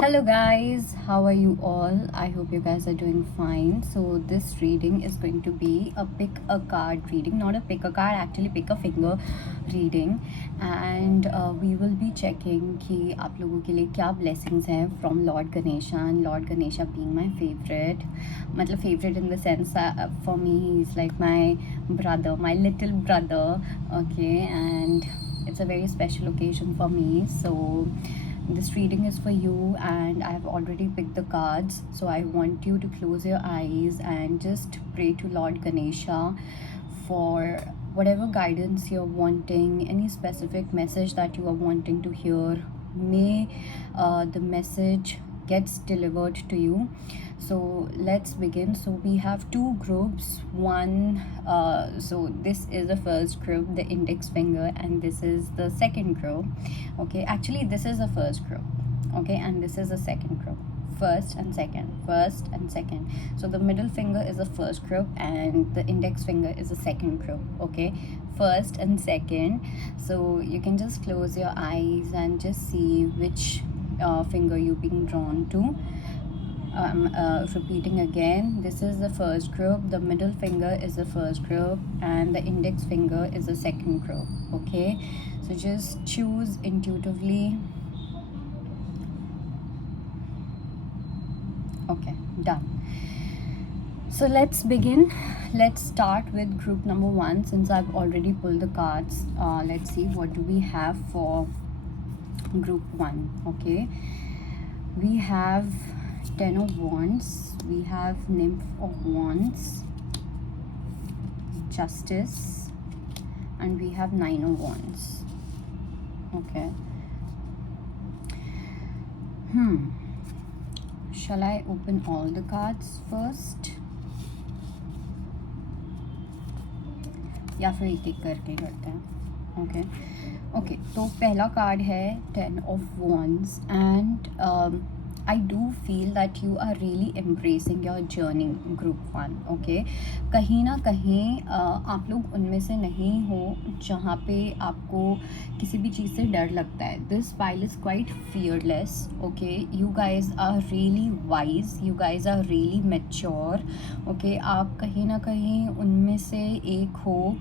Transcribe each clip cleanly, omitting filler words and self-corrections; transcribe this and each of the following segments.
Hello guys, how are you all? I hope you guys are doing fine. So this reading is going to be a pick a card reading, not a pick a card, actually pick a finger reading. And we will be checking कि आप लोगों के लिए क्या blessings हैं from Lord Ganesha, and Lord Ganesha being my favorite. मतलब favorite in the sense for me he's like my brother, my little brother. Okay, and it's a very special occasion for me. So this reading is for you, and I have already picked the cards. So I want you to close your eyes and just pray to Lord Ganesha for whatever guidance you're wanting, any specific message that you are wanting to hear. May the message gets delivered to you. So let's begin. So we have two groups. One, so this is the first group, the index finger, and this is the second group. Okay, actually this is the first group. Okay, and this is the second group. First and second. So the middle finger is the first group and the index finger is the second group. Okay, first and second. So you can just close your eyes and just see which finger you're being drawn to. Repeating again, this is the first group, the middle finger is the first group, and the index finger is the second group. Okay, so just choose intuitively. Okay, done. So let's begin. Let's start with group number one. Since I've already pulled the cards, let's see what do we have for group one. Okay, we have Ten of Wands, we have Nymph of Wands, Justice, and we have Nine of Wands. Okay. Shall I open all the cards first? या फिर एक एक करके करते हैं. Okay okay, तो पहला card है ten of wands, and I do feel that you are really embracing your journey, group one. Okay, कहीं ना कहीं आप लोग उनमें से नहीं हो जहाँ पे आपको किसी भी चीज़ से डर लगता है. This pile is quite fearless. Okay, you guys are really wise, you guys are really mature. Okay, आप कहीं ना कहीं उनमें से एक हो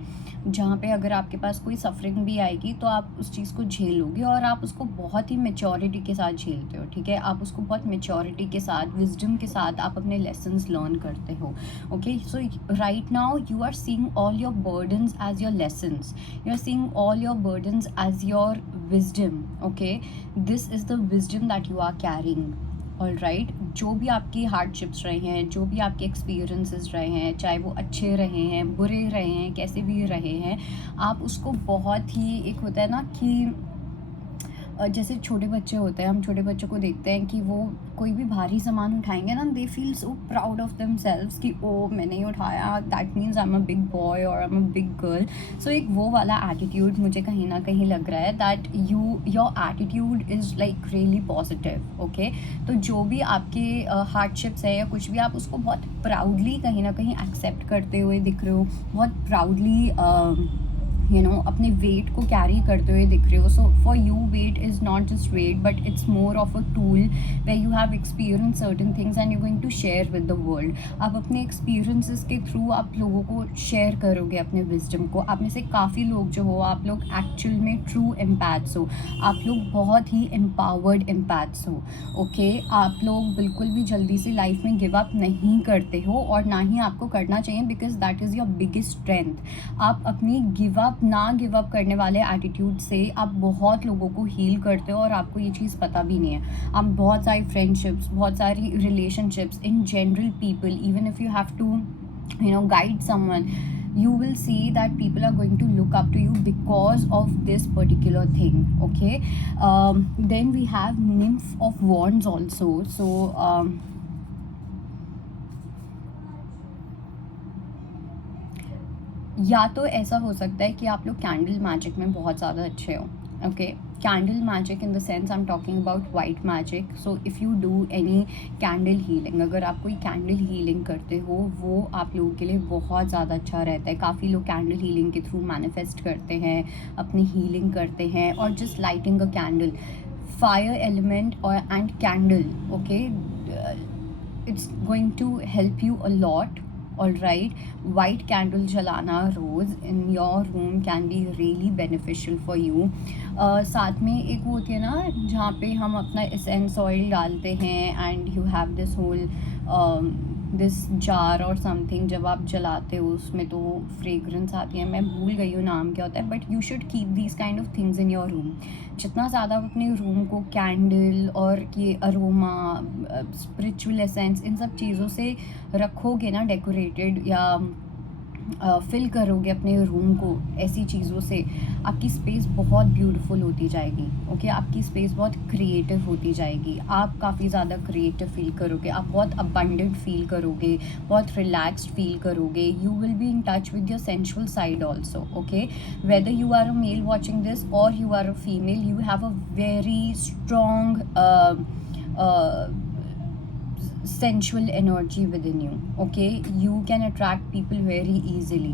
जहाँ पे अगर आपके पास कोई सफरिंग भी आएगी तो आप उस चीज़ को झेलोगे और आप उसको बहुत ही मेच्योरिटी के साथ झेलते हो. ठीक है, आप उसको बहुत मेच्योरिटी के साथ, विजडम के साथ आप अपने लेसन्स लर्न करते हो. Okay, so right now you are seeing all your burdens as your lessons, you are seeing all your burdens as your wisdom. Okay, this is the wisdom that you are carrying. All right, जो भी आपकी hardships रहे हैं, जो भी आपके experiences रहे हैं, चाहे वो अच्छे रहे हैं, बुरे रहे हैं, कैसे भी रहे हैं, आप उसको बहुत ही, एक होता है ना कि जैसे छोटे बच्चे होते हैं, हम छोटे बच्चों को देखते हैं कि वो कोई भी भारी सामान उठाएंगे ना, they feel so proud of themselves कि ओ मैंने ही उठाया, that means I am a big boy और I am a big girl. So एक वो वाला एटीट्यूड मुझे कहीं ना कहीं लग रहा है that your attitude is like really positive. Okay, तो जो भी आपके हार्डशिप्स है या कुछ भी, आप उसको बहुत प्राउडली कहीं ना कहीं एक्सेप्ट करते हुए दिख रहे हो, बहुत प्राउडली अपने वेट को कैरी करते हुए दिख रहे हो. So for you weight is not just weight, but it's more of a tool way you have experience certain things and you going to share with the world. आप अपने experiences के through आप लोगों को शेयर करोगे अपने wisdom को. आप में से काफ़ी लोग जो हो, आप लोग एक्चुअल में ट्रू एम्पैथ्स हो, आप लोग बहुत ही एम्पावर्ड एम्पैथ्स हो. ओके, आप लोग बिल्कुल भी जल्दी से लाइफ में गिव अप नहीं करते हो और ना ही आपको करना चाहिए, because that is your biggest strength. आप अपनी गिव अप करने वाले एटीट्यूड से आप बहुत लोगों को हील करते हो और आपको ये चीज़ पता भी नहीं है. आप बहुत सारी फ्रेंडशिप्स, बहुत सारी relationships, in general people, even if you have to guide someone, you will see that people are going to look up to you because of this particular thing. Okay, then we have Nymph of Wands also. So या तो ऐसा हो सकता है कि आप लोग candle magic में बहुत ज़्यादा अच्छे हो. Okay, candle magic in the sense I am talking about white magic. So if you do any candle healing, अगर आप कोई कैंडल हीलिंग करते हो, वो आप लोगों के लिए बहुत ज़्यादा अच्छा रहता है. काफ़ी लोग कैंडल हीलिंग के थ्रू मैनिफेस्ट करते हैं, अपनी हीलिंग करते हैं, और just lighting a candle fire element or and candle, okay, it's going to help you a lot. All right, white candle jalana रोज in your room can be really beneficial for you. साथ में एक वो होती है ना जहाँ पे हम अपना एसेंस ऑयल डालते हैं and you have this whole this jar और समथिंग, जब आप जलाते हो उसमें तो फ्रेगरेंस आती है, मैं भूल गई हूँ नाम क्या होता है, but you should keep these kind of things in your room. जितना ज़्यादा आप अपने रूम को कैंडल और ये अरोमा, स्पिरिचुअल एसेंस, इन सब चीज़ों से रखोगे ना डेकोरेटेड, या फिल करोगे अपने रूम को ऐसी चीज़ों से, आपकी स्पेस बहुत ब्यूटीफुल होती जाएगी. ओके, आपकी स्पेस बहुत क्रिएटिव होती जाएगी, आप काफ़ी ज़्यादा क्रिएटिव फील करोगे, आप बहुत अबंडेंट फील करोगे, बहुत रिलैक्स्ड फील करोगे. You will be in touch with your sensual side also. Okay, whether you are a male watching this और you are a female, you have a very strong sensual energy within you. Okay, you can attract people very easily.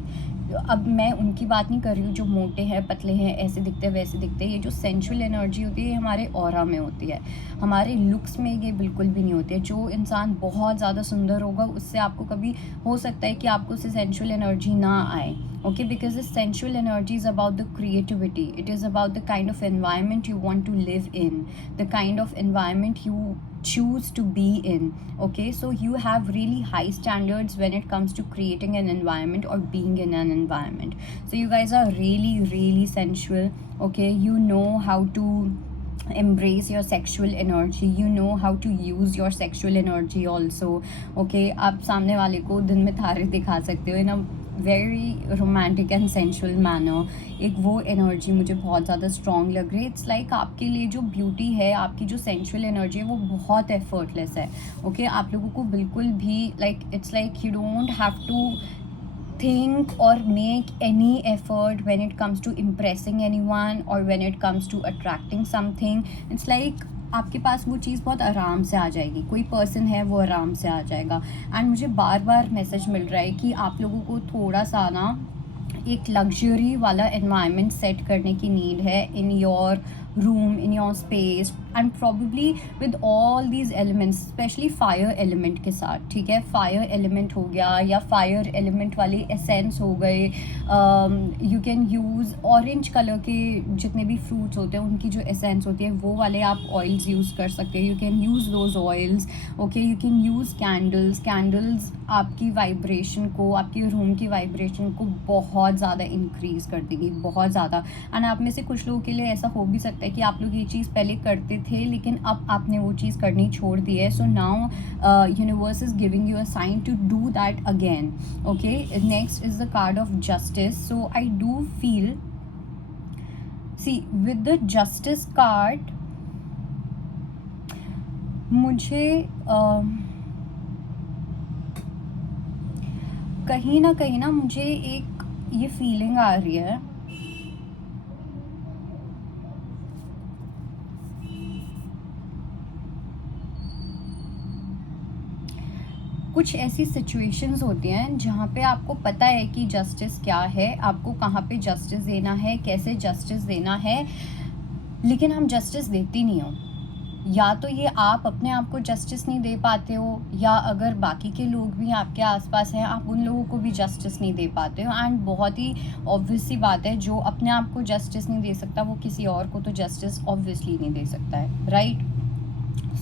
अब मैं उनकी बात नहीं कर रही हूँ जो मोटे हैं, पतले हैं, ऐसे दिखते हैं, वैसे दिखते हैं. ये जो सेंशुअल एनर्जी होती है ये हमारे ऑरा में होती है, हमारे लुक्स में ये बिल्कुल भी नहीं होती है. जो इंसान बहुत ज़्यादा सुंदर होगा उससे आपको कभी हो सकता है कि आपको उससे सेंशुअल एनर्जी ना आए. Okay, because this sensual energy is about the creativity. It is about the kind of environment you want to live in, the kind of environment you choose to be in. Okay, so you have really high standards when it comes to creating an environment or being in an environment. So you guys are really, really sensual. Okay, you know how to embrace your sexual energy, you know how to use your sexual energy also. Okay, आप सामने वाले को दिन में तारे दिखा सकते हो in a very romantic and sensual manner. एक वो एनर्जी मुझे बहुत ज़्यादा स्ट्रॉन्ग लग रही है. इट्स लाइक आपके लिए जो ब्यूटी है, आपकी जो सेंशुअल एनर्जी है वो बहुत एफर्टलेस है. ओके, आप लोगों को बिल्कुल भी like it's like you don't have to think or make any effort when it comes to impressing anyone or when it comes to attracting something. It's like आपके पास वो चीज़ बहुत आराम से आ जाएगी. कोई पर्सन है वो आराम से आ जाएगा. एंड मुझे बार बार मैसेज मिल रहा है कि आप लोगों को थोड़ा सा ना एक लग्जरी वाला एनवायरनमेंट सेट करने की नीड है in your room, in your space, and probably with all these elements, especially fire element के साथ. ठीक है, fire element हो गया या fire element वाले essence हो गए. You can use orange color के जितने भी fruits होते हैं उनकी जो essence होती है वो वाले आप oils use कर सकते हैं. You can use those oils. Okay, you can use candles. Candles आपकी vibration को, आपके room की vibration को बहुत ज़्यादा increase कर देगी, बहुत ज़्यादा. And आप में से कुछ लोगों के लिए ऐसा हो भी सकता है कि आप लोग ये चीज़ पहले करते थे लेकिन अब आपने वो चीज़ करनी छोड़ दी है. So now universe is giving you a sign to do that again. Okay, next is the card of justice. So I do feel, see with the justice card मुझे कहीं ना मुझे एक ये फीलिंग आ रही है कुछ ऐसी सिचुएशंस होती हैं जहाँ पे आपको पता है कि जस्टिस क्या है, आपको कहाँ पे जस्टिस देना है, कैसे जस्टिस देना है, लेकिन हम जस्टिस देती नहीं हो. या तो ये आप अपने आप को जस्टिस नहीं दे पाते हो, या अगर बाकी के लोग भी आपके आसपास हैं आप उन लोगों को भी जस्टिस नहीं दे पाते हो. एंड बहुत ही ऑब्वियस सी बात है, जो अपने आप को जस्टिस नहीं दे सकता वो किसी और को तो जस्टिस ऑब्वियसली नहीं दे सकता है, right?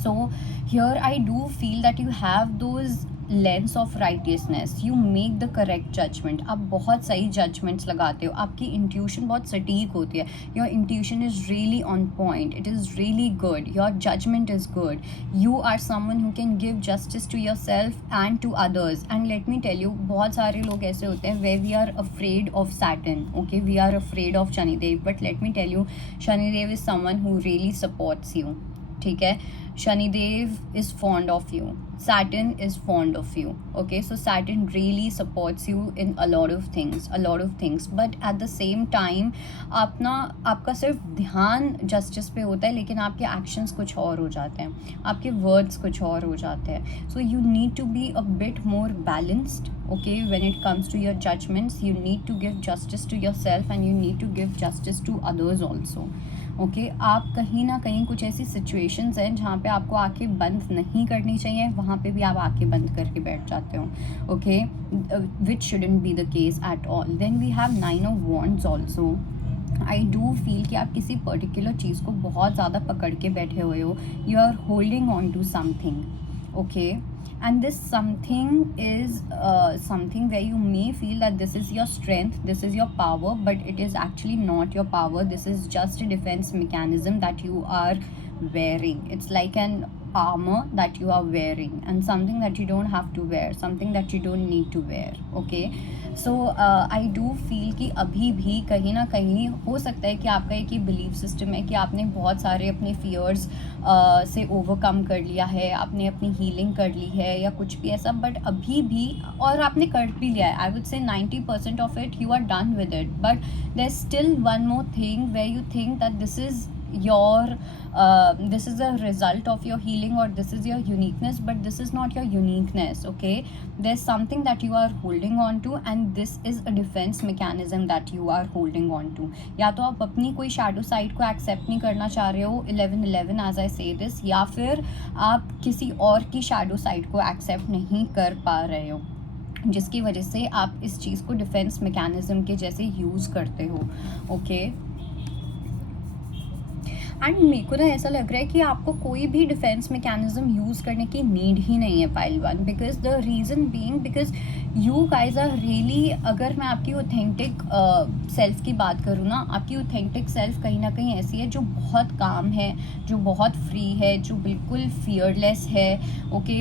So here I do feel that you have those lens of righteousness, you make the correct judgement. आप बहुत सही जजमेंट्स लगाते हो, आपकी इंट्यूशन बहुत सटीक होती है. Your intuition is really on point, it is really good, your judgement is good. You are someone who can give justice to your self and to others. And let me tell you, बहुत सारे लोग ऐसे होते हैं वे we are afraid of Saturn. Okay, we are afraid of Shanidev, but let me tell you, Shanidev is someone who really supports you. ठीक है, Shanidev is fond of you, Saturn is fond of you. Okay, so Saturn really supports you in a lot of things, but at the same time आपका सिर्फ ध्यान justice पे होता है लेकिन आपके एक्शंस कुछ और हो जाते हैं, आपके वर्ड्स कुछ और हो जाते हैं. So you need to be a bit more balanced. Okay, when it comes to your judgments, you need to give justice to yourself and you need to give justice to others also. Okay आप कहीं ना कहीं कुछ ऐसी situations हैं जहाँ पे आपको आंखें बंद नहीं करनी चाहिए, वहाँ पे भी आप आंखें बंद करके बैठ जाते हो, okay, which shouldn't be the case at all. Then we have 9 of wands also. I do feel कि आप किसी पर्टिकुलर चीज़ को बहुत ज़्यादा पकड़ के बैठे हुए हो, you are holding on to something, okay, and this something is something where you may feel that this is your strength, this is your power, but it is actually not your power. This is just a defense mechanism that you are wearing. It's like an armor that you are wearing, and something that you don't have to wear, something that you don't need to wear, okay. So I do feel कि अभी भी कहीं ना कहीं हो सकता है कि आपका एक ही बिलीफ सिस्टम है कि आपने बहुत सारे अपने फियर्स से ओवरकम कर लिया है, आपने अपनी हीलिंग कर ली है या कुछ भी ऐसा, बट अभी भी, और आपने कर भी लिया है, आई would say 90% of it you are done with it, but there is still one more thing where you think that this is your this is a result of your healing, or this is your uniqueness, but this is not your uniqueness, okay. There's something that you are holding on to, and this is a defense mechanism that you are holding on to. या तो आप अपनी कोई shadow side को accept नहीं करना चाह रहे हो 11/11 एज आई से दिस, या फिर आप किसी और की शैडो साइड को एक्सेप्ट नहीं कर पा रहे हो, जिसकी वजह से आप इस चीज़ को डिफेंस मैकेनिज्म के जैसे यूज़ करते हो, ओके. एंड मेरे को ना ऐसा लग रहा है कि आपको कोई भी डिफेंस मैकेनिज्म यूज़ करने की नीड ही नहीं है pile one, because the reason being because you guys are really, अगर मैं आपकी ऑथेंटिक सेल्फ की बात करूँ ना, आपकी ऑथेंटिक सेल्फ कहीं ना कहीं ऐसी है जो बहुत काम है, जो बहुत फ्री है, जो बिल्कुल फियरलेस है, ओके,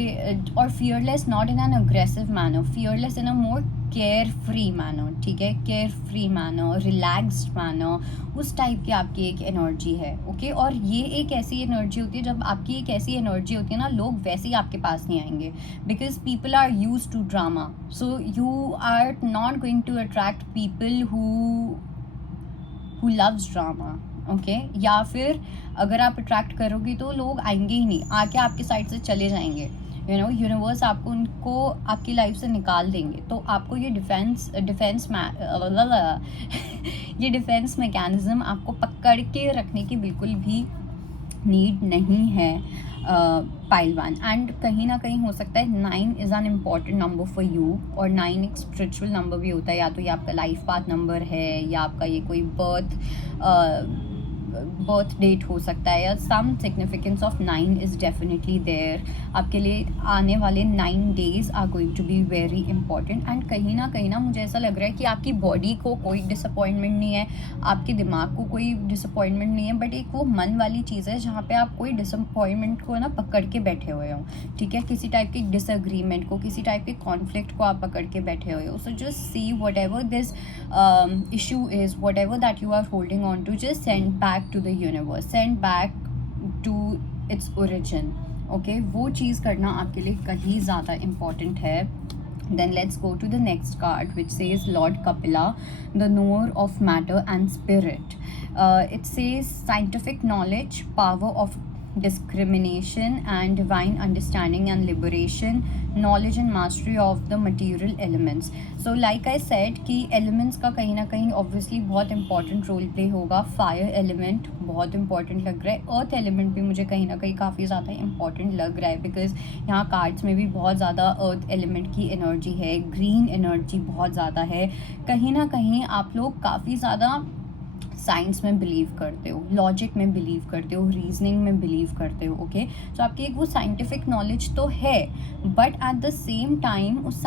और fearless not in an aggressive manner, fearless in a more care free manner, ठीक है, care free manner, relaxed manner, उस टाइप की आपकी एक एनर्जी है, ओके. और ये एक ऐसी एनर्जी होती है, जब आपकी एक ऐसी एनर्जी होती है ना, लोग वैसे ही आपके पास नहीं आएंगे, because people are use to drama, so you are not going to attract people who loves drama, okay. या फिर अगर आप अट्रैक्ट करोगे तो लोग आएंगे ही नहीं, आके आपके साइड से चले जाएंगे, यू नो, यूनिवर्स आपको उनको आपकी लाइफ से निकाल देंगे. तो आपको ये डिफेंस ये डिफेंस मैकेनिज्म आपको पकड़ के रखने की बिल्कुल भी नीड नहीं है पाइल वन. एंड कहीं ना कहीं हो सकता है 9 is an important number for you, और 9 एक स्पिरिचुअल नंबर भी होता है, या तो ये आपका लाइफ पाथ नंबर है, या आपका ये कोई बर्थ डेट हो सकता है, या some significance of 9 is definitely there. आपके लिए आने वाले 9 days are going to be very important. And कहीं ना मुझे ऐसा लग रहा है कि आपकी बॉडी को कोई डिसअपॉइंटमेंट नहीं है, आपके दिमाग को कोई डिसअपॉइंटमेंट नहीं है, बट एक वो मन वाली चीज़ है जहाँ पे आप कोई डिसअपॉइंटमेंट को ना पकड़ के बैठे हुए हो, ठीक है, किसी टाइप के डिसएग्रीमेंट को, किसी टाइप के कॉन्फ्लिक्ट को आप पकड़ के बैठे हुए हो. So just see whatever this issue is, whatever that you are holding on to, just send back to the universe, send back to its origin, okay. वो चीज़ करना आपके लिए कहीं ज़्यादा important है. Then let's go to the next card, which says Lord Kapila, the knower of matter and spirit. It says scientific knowledge, power of discrimination and divine understanding and liberation, knowledge and mastery of the material elements. So like I said कि elements का कहीं ना कहीं obviously बहुत important role play होगा. fire element बहुत important लग रहा है, earth element भी मुझे कहीं ना कहीं काफ़ी ज़्यादा important लग रहा है, because यहाँ cards में भी बहुत ज़्यादा earth element की energy है, green energy बहुत ज़्यादा है. कहीं ना कहीं आप लोग काफ़ी ज़्यादा साइंस में बिलीव करते हो, लॉजिक में बिलीव करते हो, रीजनिंग में बिलीव करते हो, ओके. सो आपकी एक वो साइंटिफिक नॉलेज तो है, but at the same time उस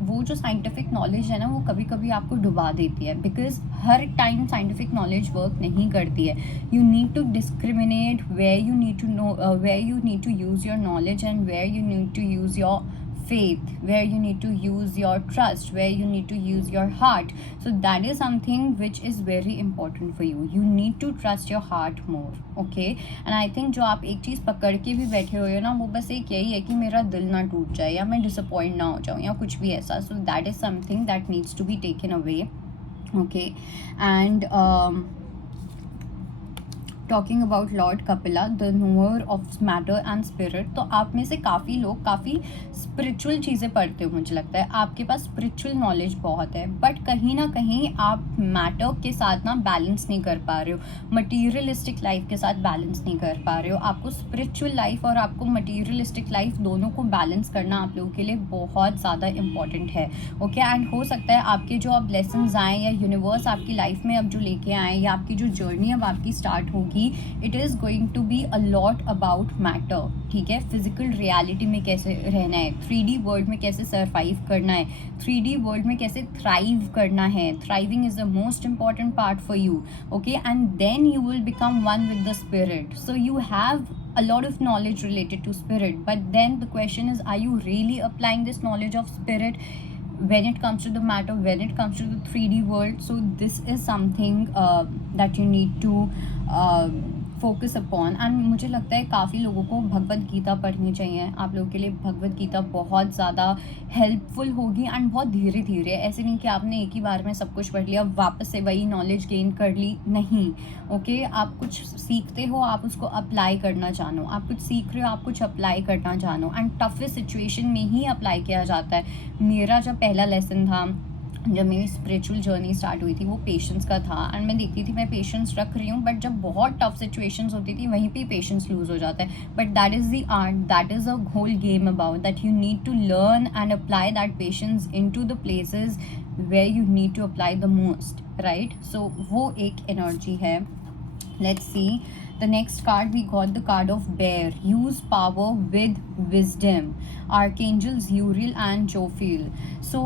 वो जो साइंटिफिक नॉलेज है ना, वो कभी कभी आपको डुबा देती है, बिकॉज हर टाइम साइंटिफिक नॉलेज वर्क नहीं करती है. You need to discriminate where you need to know, where you need to use your knowledge and where you need to use your faith, where you need to use your trust, where you need to use your heart. So that is something which is very important for you. You need to trust your heart more, okay. And I think जो आप एक चीज़ पकड़ के भी बैठे हुए हो ना, वो बस एक यही है कि मेरा दिल ना टूट जाए, या मैं डिसअपॉइंट ना हो जाऊँ, या कुछ भी ऐसा. So that is something that needs to be taken away, okay. And talking about Lord Kapila, the knower of matter and spirit. तो आप में से काफ़ी लोग काफ़ी स्पिरिचुअल चीज़ें पढ़ते हो, मुझे लगता है आपके पास स्पिरिचुअल नॉलेज बहुत है, बट कहीं ना कहीं आप मैटर के साथ ना बैलेंस नहीं कर पा रहे हो, मटीरियलिस्टिक लाइफ के साथ बैलेंस नहीं कर पा रहे हो। आपको स्पिरिचुअल लाइफ और आपको मटीरियलिस्टिक लाइफ दोनों को बैलेंस करना आप लोगों के लिए बहुत ज़्यादा इंपॉर्टेंट है। ओके, एंड हो सकता है आपके जो अब लेसन्स आए या यूनिवर्स आपकी लाइफ में अब जो लेके आए या आपकी जो जर्नी अब आपकी स्टार्ट होगी, it is going to be a lot about matter. ठीक है, फिजिकल रियलिटी में कैसे रहना है, 3D वर्ल्ड में कैसे सर्वाइव करना है, 3D वर्ल्ड में कैसे थ्राइव करना है। Thriving is the most important part for you. Okay, and then you will become one with the spirit. So you have a lot of knowledge related to spirit, but then the question is, are you really applying this knowledge of spirit when it comes to the matter, when it comes to the 3D world? So this is something that you need to focus upon. And मुझे लगता है काफ़ी लोगों को भगवद गीता पढ़नी चाहिए। आप लोगों के लिए भगवद गीता बहुत ज़्यादा हेल्पफुल होगी, एंड बहुत धीरे धीरे, ऐसे नहीं कि आपने एक ही बार में सब कुछ पढ़ लिया वापस से वही नॉलेज गेन कर ली, नहीं। ओके, आप कुछ सीखते हो, आप उसको अप्लाई करना जानो, आप कुछ सीख रहे हो, आप कुछ अप्लाई करना जानो, एंड टफेस्ट सिचुएशन में ही अप्लाई किया जाता है। मेरा जब पहला लेसन था, जब मेरी स्पिरिचुअल जर्नी स्टार्ट हुई थी, वो पेशेंस का था, एंड मैं देखती थी मैं पेशेंस रख रही हूँ, बट जब बहुत टफ सिचुएशंस होती थी वहीं पे पेशेंस लूज हो जाता है। But that is the art, that is a whole game about that you need to learn and apply that patience into the places where you need to apply the most, right. So वो एक energy है। Let's see the next card. We got the card of Bear. Use power with wisdom. Archangels Uriel and Jophiel. So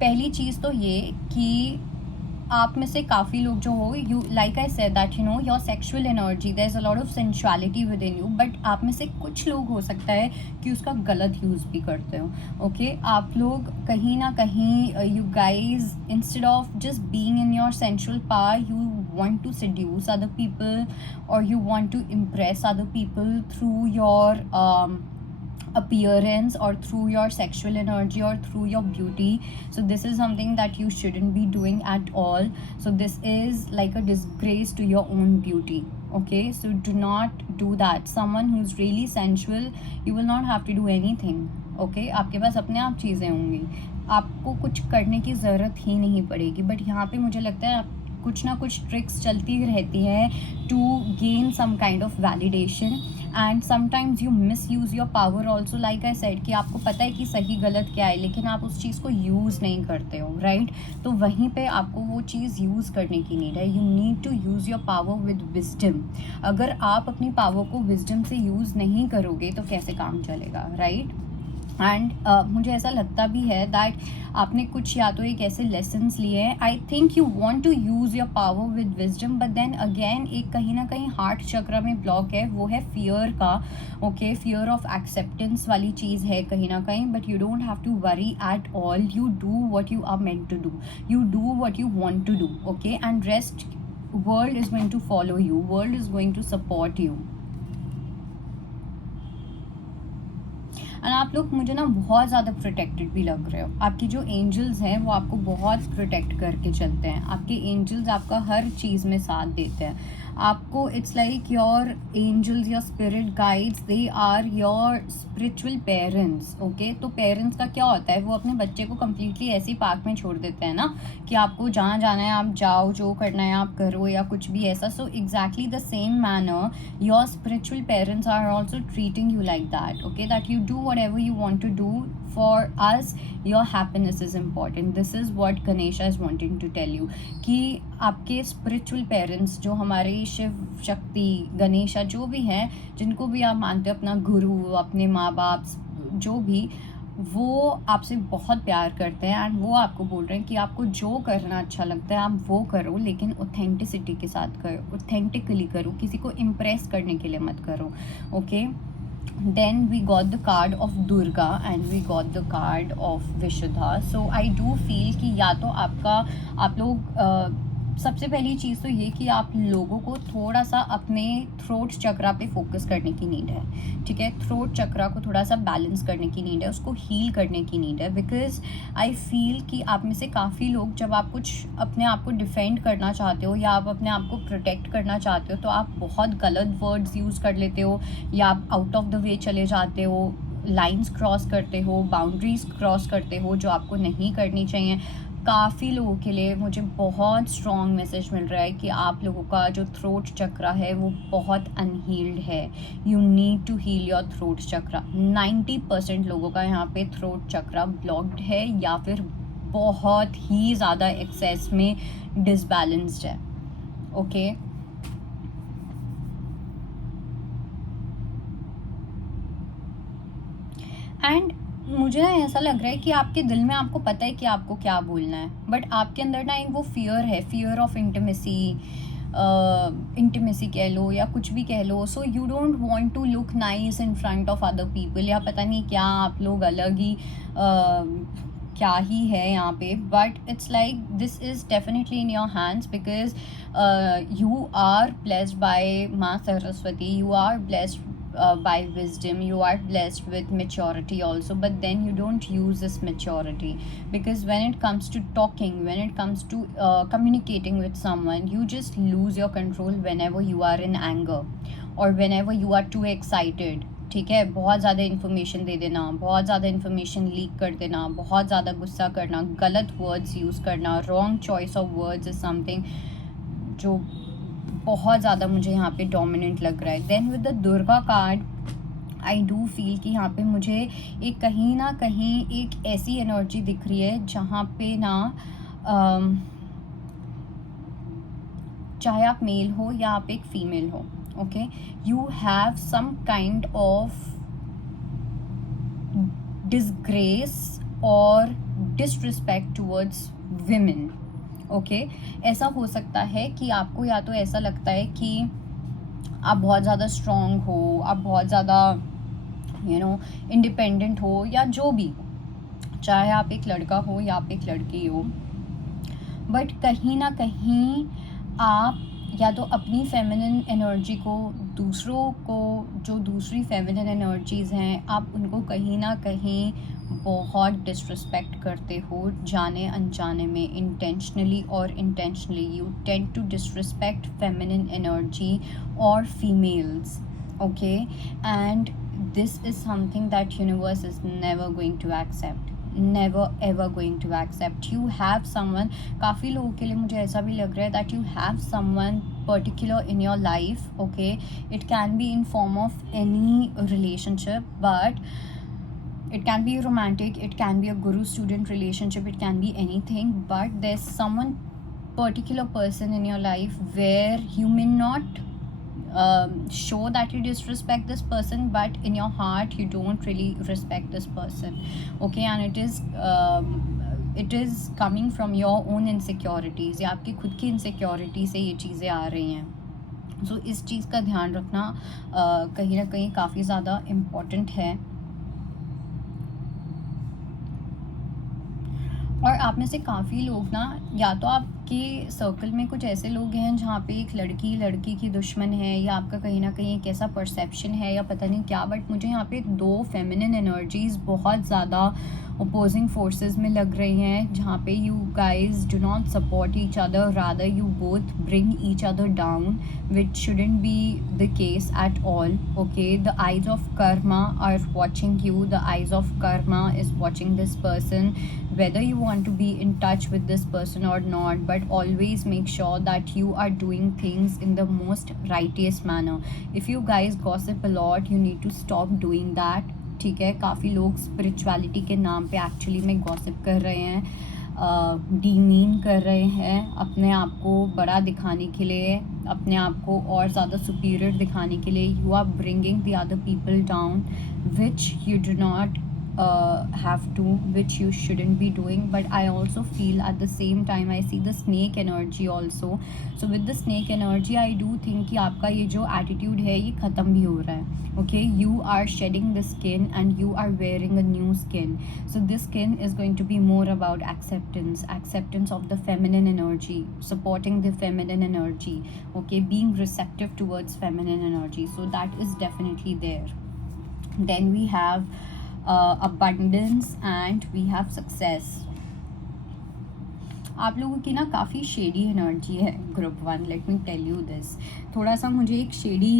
पहली चीज़ तो ये कि आप में से काफ़ी लोग जो हो, you like I said that you know your sexual energy, there is a lot of sensuality within you, but आप में से कुछ लोग हो सकता है कि उसका गलत यूज़ भी करते हो। ओके, आप लोग कहीं ना कहीं you guys instead of just being in your sensual power, you want to seduce other people, or you want to impress other people through your appearance, or through your sexual energy, or through your beauty. So this is something that you shouldn't be doing at all. So this is like a disgrace to your own beauty. Okay, so do not do that. Someone who's really sensual, you will not have to do anything. Okay, आपके पास अपने आप चीज़ें होंगी, आपको कुछ करने की ज़रूरत ही नहीं पड़ेगी। बट यहाँ पे मुझे लगता है कुछ ना कुछ ट्रिक्स चलती रहती है to gain some kind of validation, and sometimes you misuse your power also. Like I said कि आपको पता है कि सही गलत क्या है, लेकिन आप उस चीज़ को यूज़ नहीं करते हो, राइट। तो वहीं पे आपको वो चीज़ यूज़ करने की नीड है। You need to use your power with wisdom. अगर आप अपनी पावर को विजडम से यूज़ नहीं करोगे तो कैसे काम चलेगा, राइट। एंड मुझे ऐसा लगता भी है दैट आपने कुछ या तो एक ऐसे लेसन्स लिए हैं, I think you want to use your power with wisdom, but then again एक कहीं ना कहीं हार्ट चक्र में ब्लॉक है, वो है फियर का। ओके, फियर ऑफ एक्सेप्टेंस वाली चीज़ है कहीं ना कहीं, but you don't have to worry at all. You do what you are meant to do, you do what you want to do. Okay, and rest world is going to follow you, world is going to support you. And आप लोग मुझे ना बहुत ज़्यादा protected भी लग रहे हो। आपकी जो एंजल्स हैं वो आपको बहुत प्रोटेक्ट करके चलते हैं। आपके एंजल्स आपका हर चीज़ में साथ देते हैं। आपको it's like your angels, your spirit guides, they are your spiritual parents. Okay, तो पेरेंट्स का क्या होता है, वो अपने बच्चे को कम्प्लीटली ऐसे ही पार्क में छोड़ देते हैं ना कि आपको जहाँ जाना है आप जाओ, जो करना है आप करो, या कुछ भी ऐसा। So exactly the same manner your spiritual parents are also treating you like that. Okay, that you do whatever you want to do. For us, your happiness is important. This is what Ganesha is wanting to tell you, कि आपके spiritual parents जो हमारे शिव शक्ति गणेशा जो भी हैं, जिनको भी आप मानते हो अपना गुरु, अपने माँ बाप, जो भी, वो आपसे बहुत प्यार करते हैं, एंड वो आपको बोल रहे हैं कि आपको जो करना अच्छा लगता है आप वो करो, लेकिन ऑथेंटिसिटी के साथ करो, ऑथेंटिकली करो, किसी को इम्प्रेस करने के लिए मत करो। Okay, then we got the card of Durga and we got the card of Vishuddha. So I do feel कि या तो आप लोग सबसे पहली चीज़ तो ये कि आप लोगों को थोड़ा सा अपने थ्रोट चक्रा पे फोकस करने की नीड है, ठीक है। थ्रोट चक्रा को थोड़ा सा बैलेंस करने की नीड है, उसको हील करने की नीड है। बिकॉज आई फील कि आप में से काफ़ी लोग जब आप कुछ अपने आप को डिफेंड करना चाहते हो या आप अपने आप को प्रोटेक्ट करना चाहते हो तो आप बहुत गलत वर्ड्स यूज़ कर लेते हो, या आप आउट ऑफ द वे चले जाते हो, लाइंस क्रॉस करते हो, बाउंड्रीज क्रॉस करते हो जो आपको नहीं करनी चाहिए। काफ़ी लोगों के लिए मुझे बहुत स्ट्रॉन्ग मैसेज मिल रहा है कि आप लोगों का जो थ्रोट चक्रा है वो बहुत अनहील्ड है। You need to heal your throat chakra. 90% लोगों का यहाँ पे थ्रोट चक्रा ब्लॉक्ड है या फिर बहुत ही ज़्यादा एक्सेस में डिसबैलेंस्ड है। ओके एंड मुझे ना ऐसा लग रहा है कि आपके दिल में आपको पता है कि आपको क्या बोलना है, बट आपके अंदर ना एक वो फियर है, फियर ऑफ इंटीमेसी कह लो या कुछ भी कह लो। So you don't want to look nice in front of other people, या पता नहीं क्या आप लोग अलग ही क्या ही है यहाँ पे। But it's like this is definitely in your hands because you are blessed by माँ Saraswati, you are blessed by wisdom, you are blessed with maturity also, but then you don't use this maturity because when it comes to talking, when it comes to communicating with someone, you just lose your control whenever you are in anger or whenever you are too excited, ठीक है। बहुत ज़्यादा information दे देना, बहुत ज़्यादा information leak कर देना, बहुत ज़्यादा गुस्सा करना, गलत वर्ड्स यूज़ करना, wrong choice of words is something जो बहुत ज़्यादा मुझे यहाँ पे डोमिनेंट लग रहा है। Then with the Durga card I do feel कि यहाँ पे मुझे एक कहीं ना कहीं एक ऐसी एनर्जी दिख रही है जहाँ पे ना चाहे आप मेल हो या आप एक फीमेल हो, okay, you have some kind of disgrace और डिसरिस्पेक्ट टुवर्ड्स विमेन, ओके। ऐसा हो सकता है कि आपको या तो ऐसा लगता है कि आप बहुत ज़्यादा स्ट्रॉन्ग हो, आप बहुत ज़्यादा इंडिपेंडेंट हो, या जो भी, चाहे आप एक लड़का हो या आप एक लड़की हो, बट कहीं ना कहीं आप या तो अपनी फेमिनिन एनर्जी को, दूसरों को जो दूसरी फेमिनिन एनर्जीज़ हैं, आप उनको कहीं ना कहीं बहुत डिसरिस्पेक्ट करते हो, जाने अनजाने में, इंटेंशनली और intentionally you tend to disrespect feminine energy और females, okay. And this is something that universe is never going to accept, never ever going to accept. You have someone, काफ़ी लोगों के लिए मुझे ऐसा भी लग रहा है that you have someone particular in your life, okay, it can be in form of any relationship, but it can be romantic, it can be a guru student relationship, it can be anything, but there's someone particular person in your life where you may not show that you disrespect this person, but in your heart you don't really respect this person, okay, and it is coming from your own insecurities, या आपकी खुद की insecurity से ये चीज़ें आ रही हैं। सो इस चीज़ का ध्यान रखना कहीं ना कहीं काफ़ी ज़्यादा इम्पॉर्टेंट है। और आप में से काफ़ी लोग ना, या तो आपके सर्कल में कुछ ऐसे लोग हैं जहाँ पे एक लड़की लड़की की दुश्मन है, या आपका कहीं ना कहीं एक ऐसा परसेप्शन है या पता नहीं क्या, बट मुझे यहाँ पे दो फेमिनिन एनर्जीज़ बहुत ज़्यादा अपोजिंग फोर्सेस में लग रही हैं, जहाँ पे you guys do not support each other, rather you both bring each other down, which shouldn't be the case at all, okay. The eyes of karma are watching you, the eyes of karma is watching this person, whether you want to be in touch with this person or not, but always make sure that you are doing things in the most righteous manner. If you guys gossip a lot, you need to stop doing that, ठीक है। काफ़ी लोग spirituality के नाम पे actually में gossip कर रहे हैं, डीमीन कर रहे हैं, अपने आप को बड़ा दिखाने के लिए, अपने आप को और ज़्यादा सुपीरियर दिखाने के लिए। You are bringing the other people down, which you do not have to, which you shouldn't be doing. But I also feel at the same time I see the snake energy also. So with the snake energy I do think कि आपका ये जो attitude है ये ख़त्म भी हो रहा है. Okay, you are shedding the skin and you are wearing a new skin. So this skin is going to be more about acceptance of the feminine energy, supporting the feminine energy. Okay, being receptive towards feminine energy. So that is definitely there. Then we have abundance and we have success. आप लोगों की ना काफ़ी shady energy है group 1. Let me tell you this. थोड़ा सा मुझे एक शेडी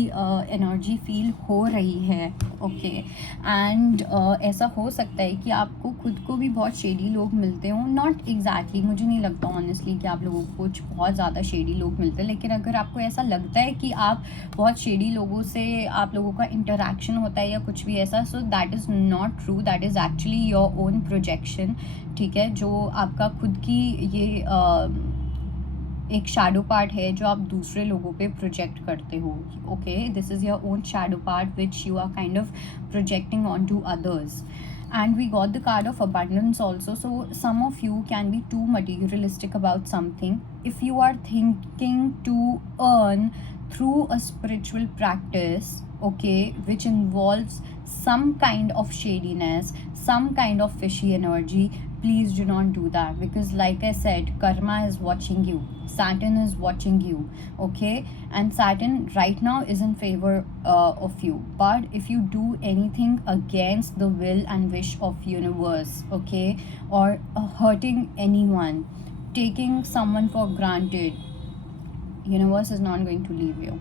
एनर्जी फील हो रही है. ओके, एंड ऐसा हो सकता है कि आपको खुद को भी बहुत शेडी लोग मिलते हों. नॉट एग्जैक्टली, मुझे नहीं लगता ऑनेस्टली कि आप लोगों को कुछ बहुत ज़्यादा शेडी लोग मिलते हैं. लेकिन अगर आपको ऐसा लगता है कि आप बहुत शेडी लोगों से आप लोगों का इंटरेक्शन होता है या कुछ भी ऐसा, so that is not true. That is actually your own projection. ठीक है, जो आपका खुद की ये एक शैडो पार्ट है जो आप दूसरे लोगों पे प्रोजेक्ट करते हो. Okay, this is your own shadow part which you are kind of projecting on to others. And we got the card of abundance also. So some of you can be too materialistic about something. If you are thinking to earn through a spiritual practice, okay, which involves some kind of shadiness, some kind of fishy energy, please do not do that, because like I said, karma is watching you, Saturn is watching you. Okay, and Saturn right now is in favor of you. But if you do anything against the will and wish of universe, okay, or hurting anyone, taking someone for granted, universe is not going to leave you.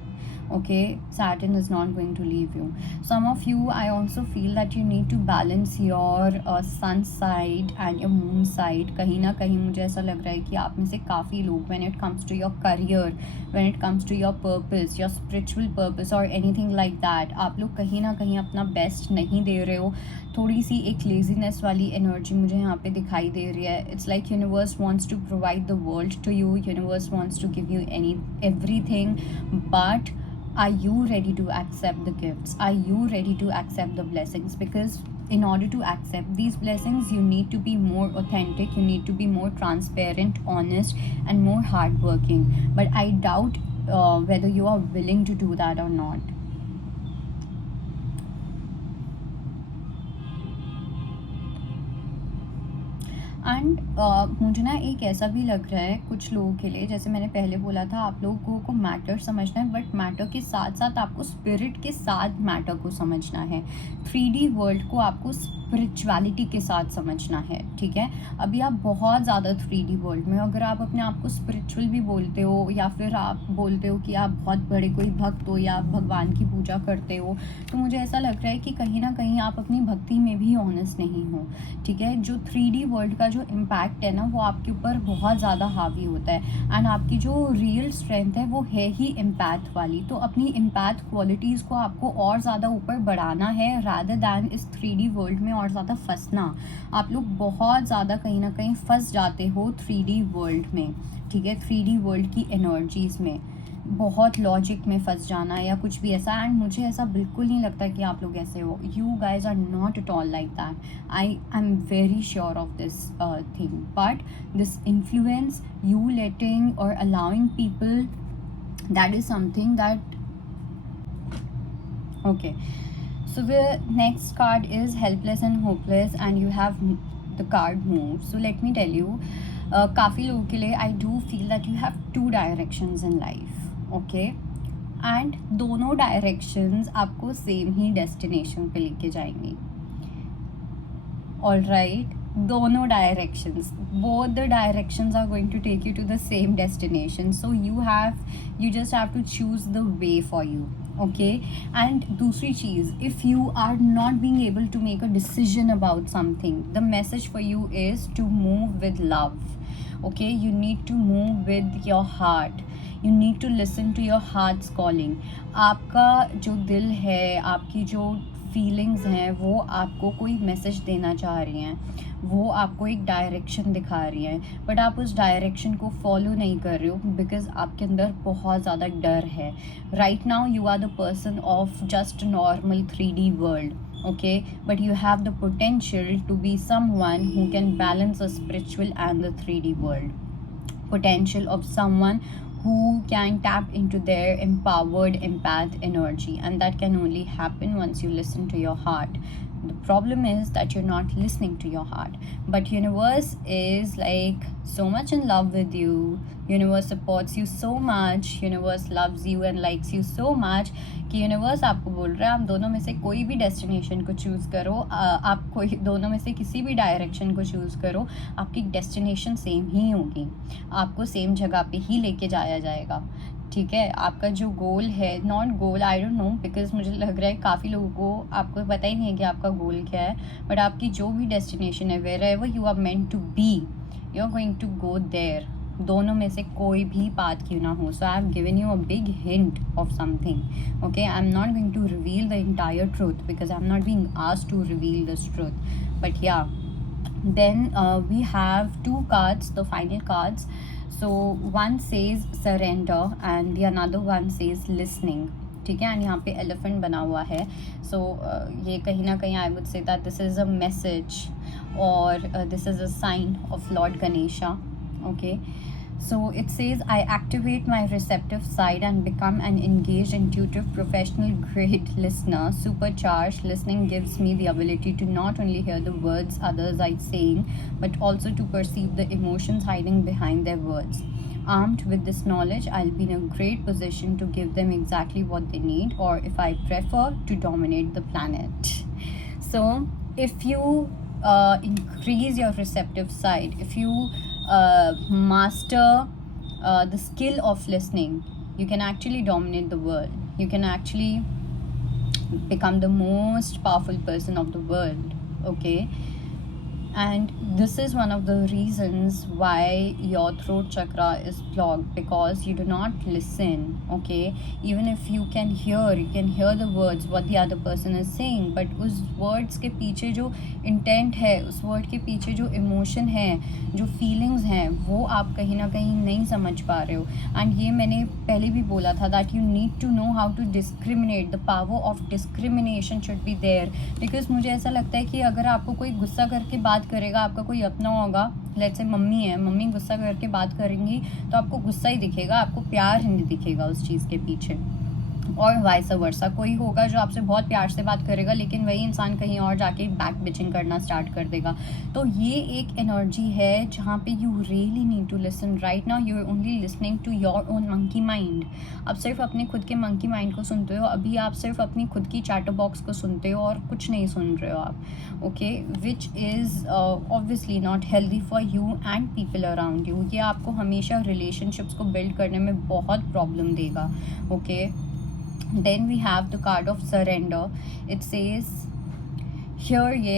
Okay, Saturn is not going to leave you. Some of you, I also feel that you need to balance your sun side and your moon side. कहीं ना कहीं मुझे ऐसा लग रहा है कि आप में से काफ़ी लोग, when it comes to your career, when it comes to your purpose, your spiritual purpose or anything like that, आप लोग कहीं ना कहीं अपना बेस्ट नहीं दे रहे हो. थोड़ी सी एक लेजीनेस वाली एनर्जी मुझे यहाँ पे दिखाई दे रही है. It's like universe wants to provide the world to you, universe wants to give you everything, but are you ready to accept the gifts? Are you ready to accept the blessings? Because in order to accept these blessings, you need to be more authentic, you need to be more transparent, honest, and more hardworking. But I doubt whether you are willing to do that or not. And मुझे ना एक ऐसा भी लग रहा है कुछ लोगों के लिए, जैसे मैंने पहले बोला था, आप लोगों को मैटर समझना है, बट मैटर के साथ साथ आपको स्पिरिट के साथ मैटर को समझना है. 3D वर्ल्ड को आपको स्पिरिचुअलिटी के साथ समझना है. ठीक है, अभी आप बहुत ज़्यादा 3D वर्ल्ड में, अगर आप अपने आप को स्पिरिचुअल भी बोलते हो या फिर आप बोलते हो कि आप बहुत बड़े कोई भक्त हो या आप भगवान की पूजा करते हो, तो मुझे ऐसा लग रहा है कि कहीं ना कहीं आप अपनी भक्ति में भी ऑनेस्ट नहीं हो. ठीक है, जो 3D वर्ल्ड का जो इम्पैक्ट है ना, वो आपके ऊपर बहुत ज़्यादा हावी होता है. एंड आपकी जो रियल स्ट्रेंथ है वो है ही इम्पैथ वाली. तो अपनी इम्पैथ क्वालिटीज़ को आपको और ज़्यादा ऊपर बढ़ाना है, रादर दैन इस 3D वर्ल्ड में और ज़्यादा फंसना. आप लोग बहुत ज़्यादा कहीं ना कहीं फंस जाते हो 3D वर्ल्ड में. ठीक है, 3D वर्ल्ड की एनर्जीज़ में बहुत लॉजिक में फंस जाना या कुछ भी ऐसा. एंड मुझे ऐसा बिल्कुल नहीं लगता कि आप लोग ऐसे हो. You guys are not at all like that. I am very sure of this thing. But this influence, you letting और allowing people, that is something that. Okay, so the next card is helpless and hopeless, and you have the card move. So let me tell you, काफ़ी लोगों के लिए I do feel that you have 2 directions in life. Okay, and दोनों directions आपको same ही destination पे लेके जाएंगी. All right, दोनों directions, both the directions are going to take you to the same destination. So you just have to choose the way for you. Okay, and दूसरी चीज़, if you are not being able to make a decision about something, the message for you is to move with love. Okay, you need to move with your heart. You need to listen to your heart's calling. आपका जो दिल है, आपकी जो feelings हैं, वो आपको कोई मैसेज देना चाह रही हैं, वो आपको एक डायरेक्शन दिखा रही हैं, बट आप उस डायरेक्शन को फॉलो नहीं कर रहे हो बिकॉज आपके अंदर बहुत ज़्यादा डर है. Right now you are the person of just normal 3D world. okay, but you have the potential to be someone who can balance the spiritual and the 3D world. Potential of someone who can tap into their empowered empath energy, and that can only happen once you listen to your heart. The problem is that you're not listening to your heart, but universe is like so much in love with you. Universe supports you so much, universe loves you and likes you so much कि universe आपको बोल रहा है आप दोनों में से कोई भी डेस्टिनेशन को चूज़ करो, आप कोई दोनों में से किसी भी डायरेक्शन को चूज़ करो, आपकी डेस्टिनेशन सेम ही होगी, आपको सेम जगह पे ही लेके जाया जाएगा, ठीक है। आपका जो गोल है, not goal, I don't know, because मुझे लग रहा है काफ़ी लोगों को आपको पता ही नहीं है कि आपका गोल क्या है, बट आपकी जो भी डेस्टिनेशन है, wherever you are meant to be, you are going to go there, दोनों में से कोई भी पाथ क्यों ना हो. So I have given you a big hint of something. Okay, I am not going to reveal the entire truth because I am not being asked to reveal this truth, but या then we have two cards, the final cards. So one says surrender and the another one says listening. ठीक है, and यहाँ पे elephant बना हुआ है. सो ये कहीं ना कहीं I would say that this is a message और this is a sign of lord Ganesha. Okay, so it says, I activate my receptive side and become an engaged, intuitive, professional grade listener. Supercharged listening gives me the ability to not only hear the words others are saying, but also to perceive the emotions hiding behind their words. Armed with this knowledge, I'll be in a great position to give them exactly what they need, or if I prefer, to dominate the planet. So if you increase your receptive side, if you master the skill of listening, you can actually dominate the world. You can actually become the most powerful person of the world. Okay, and this is one of the reasons why your throat chakra is blocked, because you do not listen. Okay, even if you can hear the words what the other person is saying, but उस words के पीछे जो intent है, उस word के पीछे जो emotion है, जो feelings हैं, वो आप कहीं ना कहीं नहीं समझ पा रहे हो. And ये मैंने पहले भी बोला था that you need to know how to discriminate. The power of discrimination should be there, because मुझे ऐसा लगता है कि अगर आपको कोई गुस्सा करके बात करेगा, आपका कोई अपना होगा, लेट्स से मम्मी है, मम्मी गुस्सा करके बात करेंगी तो आपको गुस्सा ही दिखेगा, आपको प्यार नहीं दिखेगा उस चीज़ के पीछे. और वाइस वर्सा, कोई होगा जो आपसे बहुत प्यार से बात करेगा, लेकिन वही इंसान कहीं और जाके बैक बिचिंग करना स्टार्ट कर देगा. तो ये एक एनर्जी है जहाँ पे you really need to listen. Right now you are only listening to your own monkey mind. आप सिर्फ अपने खुद के मंकी माइंड को सुनते हो. अभी आप सिर्फ अपनी खुद की चैटर बॉक्स को सुनते हो और कुछ नहीं सुन रहे हो आप. Okay, which is obviously not healthy for you and people around you. ये आपको हमेशा रिलेशनशिप्स को बिल्ड करने में बहुत प्रॉब्लम देगा. Okay, then we have the card of surrender. It says, here ye,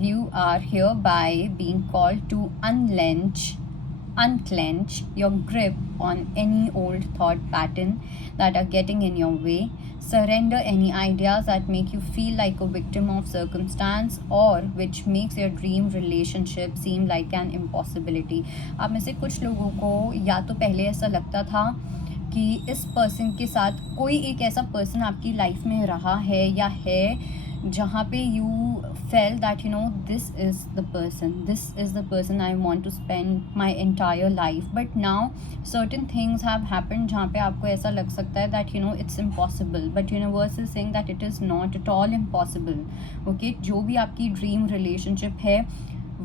you are hereby being called to unclench your grip on any old thought pattern that are getting in your way. Surrender any ideas that make you feel like a victim of circumstance or which makes your dream relationship seem like an impossibility. आप में से कुछ लोगों को या तो पहले ऐसा लगता था कि इस पर्सन के साथ कोई एक ऐसा पर्सन आपकी लाइफ में रहा है या है जहाँ पे you feel that you know this is the person I want to spend my entire life. But now certain things have happened जहाँ पे आपको ऐसा लग सकता है that you know it's impossible, but universe is saying that it is not at all impossible. Okay, जो भी आपकी ड्रीम रिलेशनशिप है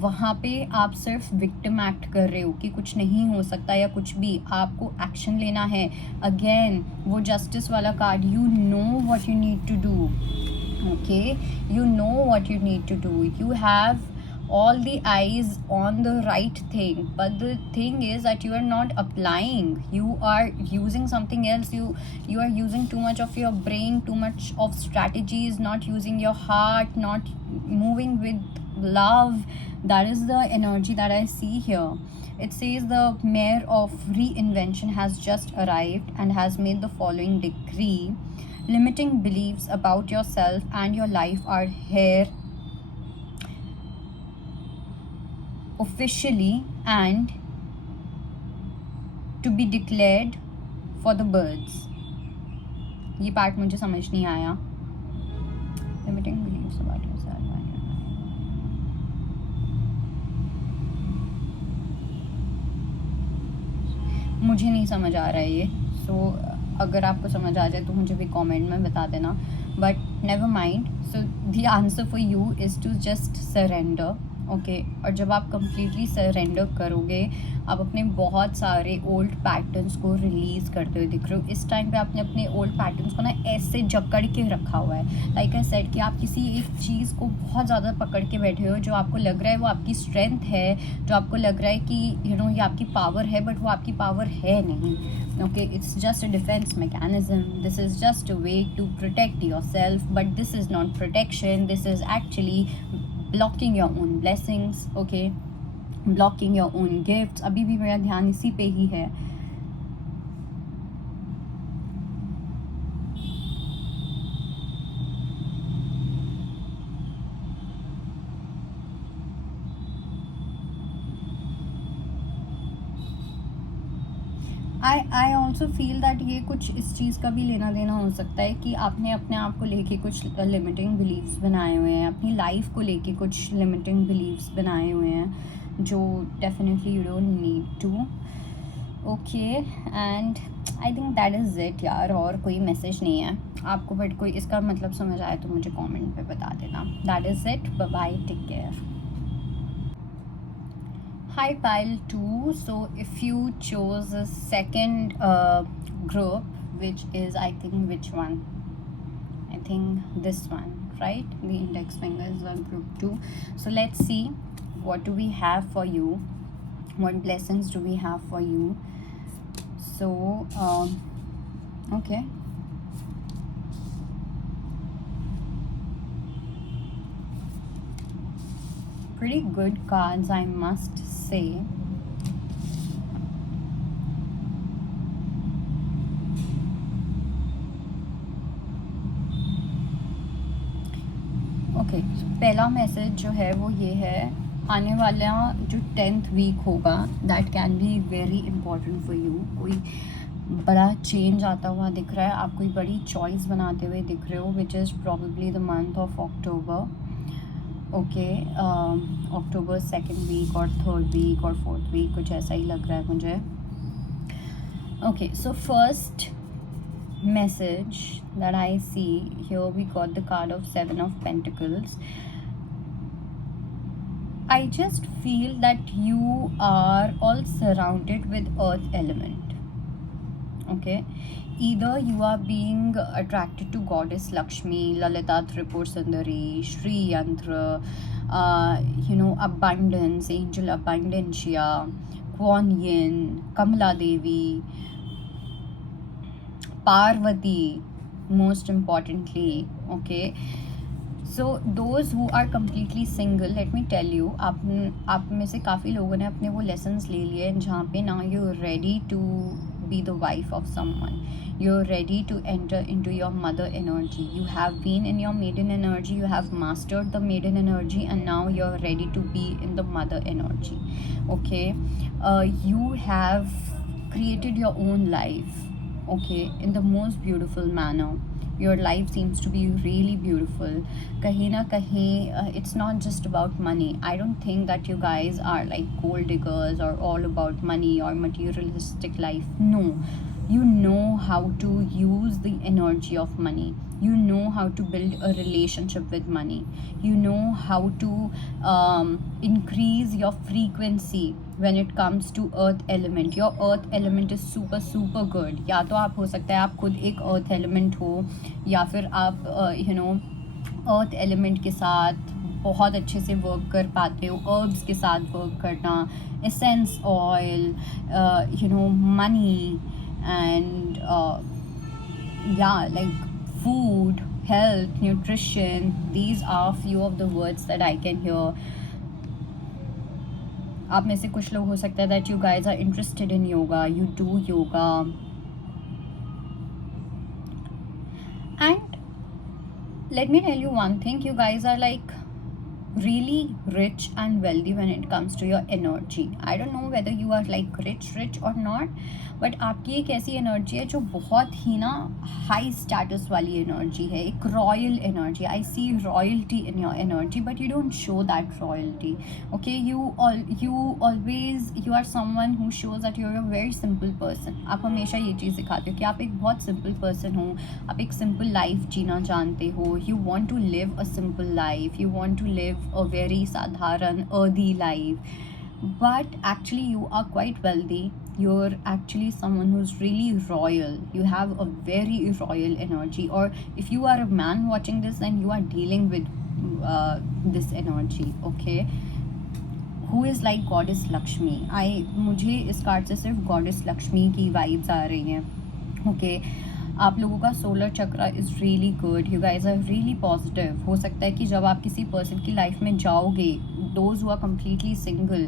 वहाँ पे आप सिर्फ विक्टिम एक्ट कर रहे हो कि कुछ नहीं हो सकता या कुछ भी, आपको एक्शन लेना है. अगेन वो जस्टिस वाला card, you know what you need to do. Okay, you know what you need to do. You have all the eyes on the right thing, but the thing is that you are not applying. You are using something else. You are using too much of your brain, too much of strategies, not using your heart, not moving with love. That is the energy that I see here. It says the mayor of reinvention has just arrived and has made the following decree. Limiting beliefs about yourself and your life are here officially and to be declared for the birds. ये part मुझे समझ नहीं आया. Limiting मुझे नहीं समझ आ रहा है ये. सो अगर आपको समझ आ जाए तो मुझे भी कमेंट में बता देना, but never mind. So the answer for you is to just surrender. Okay, और जब आप कंप्लीटली सरेंडर करोगे, आप अपने बहुत सारे ओल्ड पैटर्न्स को रिलीज़ करते हुए दिख रहे हो. इस टाइम पे आपने अपने ओल्ड पैटर्न्स को ना ऐसे जकड़ के रखा हुआ है. लाइक आई सेड कि आप किसी एक चीज़ को बहुत ज़्यादा पकड़ के बैठे हो, जो आपको लग रहा है वो आपकी स्ट्रेंथ है, जो आपको लग रहा है कि यू नो ये आपकी पावर है, बट वो आपकी पावर है नहीं. Okay, it's just a defense mechanism. This is just a way to protect yourself, but this is not protection. This is actually blocking your own blessings. Okay, blocking your own gifts. अभी भी मेरा ध्यान इसी पे ही है. आई also feel that ये कुछ इस चीज़ का भी लेना देना हो सकता है कि आपने अपने आप को लेके कुछ लिमिटिंग बिलीव्स बनाए हुए हैं, अपनी लाइफ को लेके कुछ लिमिटिंग बिलीव्स बनाए हुए हैं, जो definitely you don't need to. Okay, and I think that is it यार. और कोई मैसेज नहीं है आपको, बट कोई इसका मतलब समझ आए तो मुझे कमेंट पे बता देना. That is it. Bye bye, take care. Hi pile 2. So if you chose a second group, which is, I think, which one? I think this one, right? The index fingers on group 2. So let's see what do we have for you, what blessings do we have for you. So okay, pretty good cards, I must say. Okay, पहला message जो है वो ये है, आने वाला जो 10th week होगा, that can be very important for you. कोई बड़ा चेंज आता हुआ दिख रहा है, आप कोई बड़ी चॉइस बनाते हुए दिख रहे हो, which is probably the month of October. Okay, October 2nd week और 3rd वीक और 4th वीक, कुछ ऐसा ही लग रहा है मुझे. Okay, so first message that I see here, we got the card of 7 of Pentacles. I just feel that you are all surrounded with earth element. Okay, either you are being attracted to goddess Lakshmi, Lalita Tripur Sundari, Shri Yantra, you know, abundance, angel abundantia, Kuan Yin, Kamala Devi, Parvati, most importantly. Okay, so those who are completely single, let me tell you, आप में से काफ़ी लोगों ने अपने वो lessons ले लिए हैं जहाँ पे now you're ready to be the wife of someone. You're ready to enter into your mother energy. You have been in your maiden energy, you have mastered the maiden energy, and now you're ready to be in the mother energy. Okay, you have created your own life. Okay, in the most beautiful manner. Your life seems to be really beautiful. Kahin na kahin, it's not just about money. I don't think that you guys are like gold diggers or all about money or materialistic life. No, you know how to use the energy of money. You know how to build a relationship with money. You know how to increase your frequency when it comes to earth element. Your earth element is super super good. या तो आप हो सकता है आप खुद एक earth element हो, या फिर आप you know earth element के साथ बहुत अच्छे से वर्क कर पाते हो. herbs के साथ वर्क करना, essence oil, you know, money, and yeah, like food, health, nutrition. These are few of the words that I can hear. आप में से कुछ लोग हो सकता है that you guys are interested in yoga, you do yoga, and let me tell you one thing, you guys are like really rich and wealthy when it comes to your energy. I don't know whether you are like rich or not, but आपकी एक ऐसी energy है जो बहुत ही ना high status वाली energy है, एक royal energy. I see royalty in your energy, but you don't show that royalty. Okay, you always you are someone who shows that you are a very simple person. आप हमेशा ये चीज़ दिखाते हो कि आप एक बहुत सिंपल पर्सन हो, आप एक सिंपल लाइफ जीना जानते हो. You want to live a simple life, you want to live a very साधारण earthy life. But actually you are quite wealthy. You're actually someone who's really royal. You have a very royal energy. Or if you are a man watching this, then you are dealing with this energy. Okay, who is like goddess Lakshmi. मुझे इस card से सिर्फ goddess Lakshmi की vibes आ रही हैं. Okay, आप लोगों का solar chakra is really good. You guys are really positive. हो सकता है कि जब आप किसी पर्सन की लाइफ में जाओगे, those who are completely single,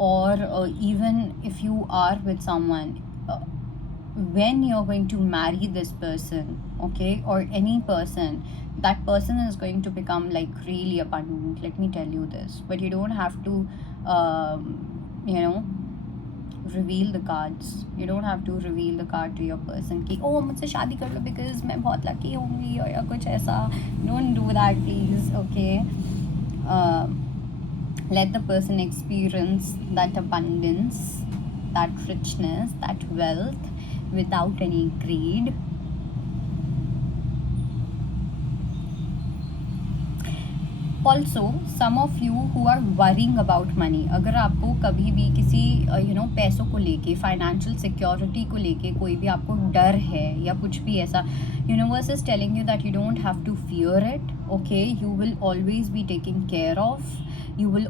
और even if you are with someone, when you're going to marry this person, okay, or any person, that person is going to become like really abundant. Let me tell you this, but you don't have to you know reveal the cards. You don't have to reveal the card to your person कि oh मुझसे शादी कर लो because मैं बहुत lucky होंगी और या कुछ ऐसा. Don't do that please. Okay, let the person experience that abundance, that richness, that wealth without any greed. Also some of you who are worrying about money. अगर आपको कभी भी किसी पैसों को लेके, फाइनेंशियल सिक्योरिटी को लेके कोई भी आपको डर है या कुछ भी ऐसा, universe is telling you that you don't have to fear it. Okay, you will always be taking care of. You will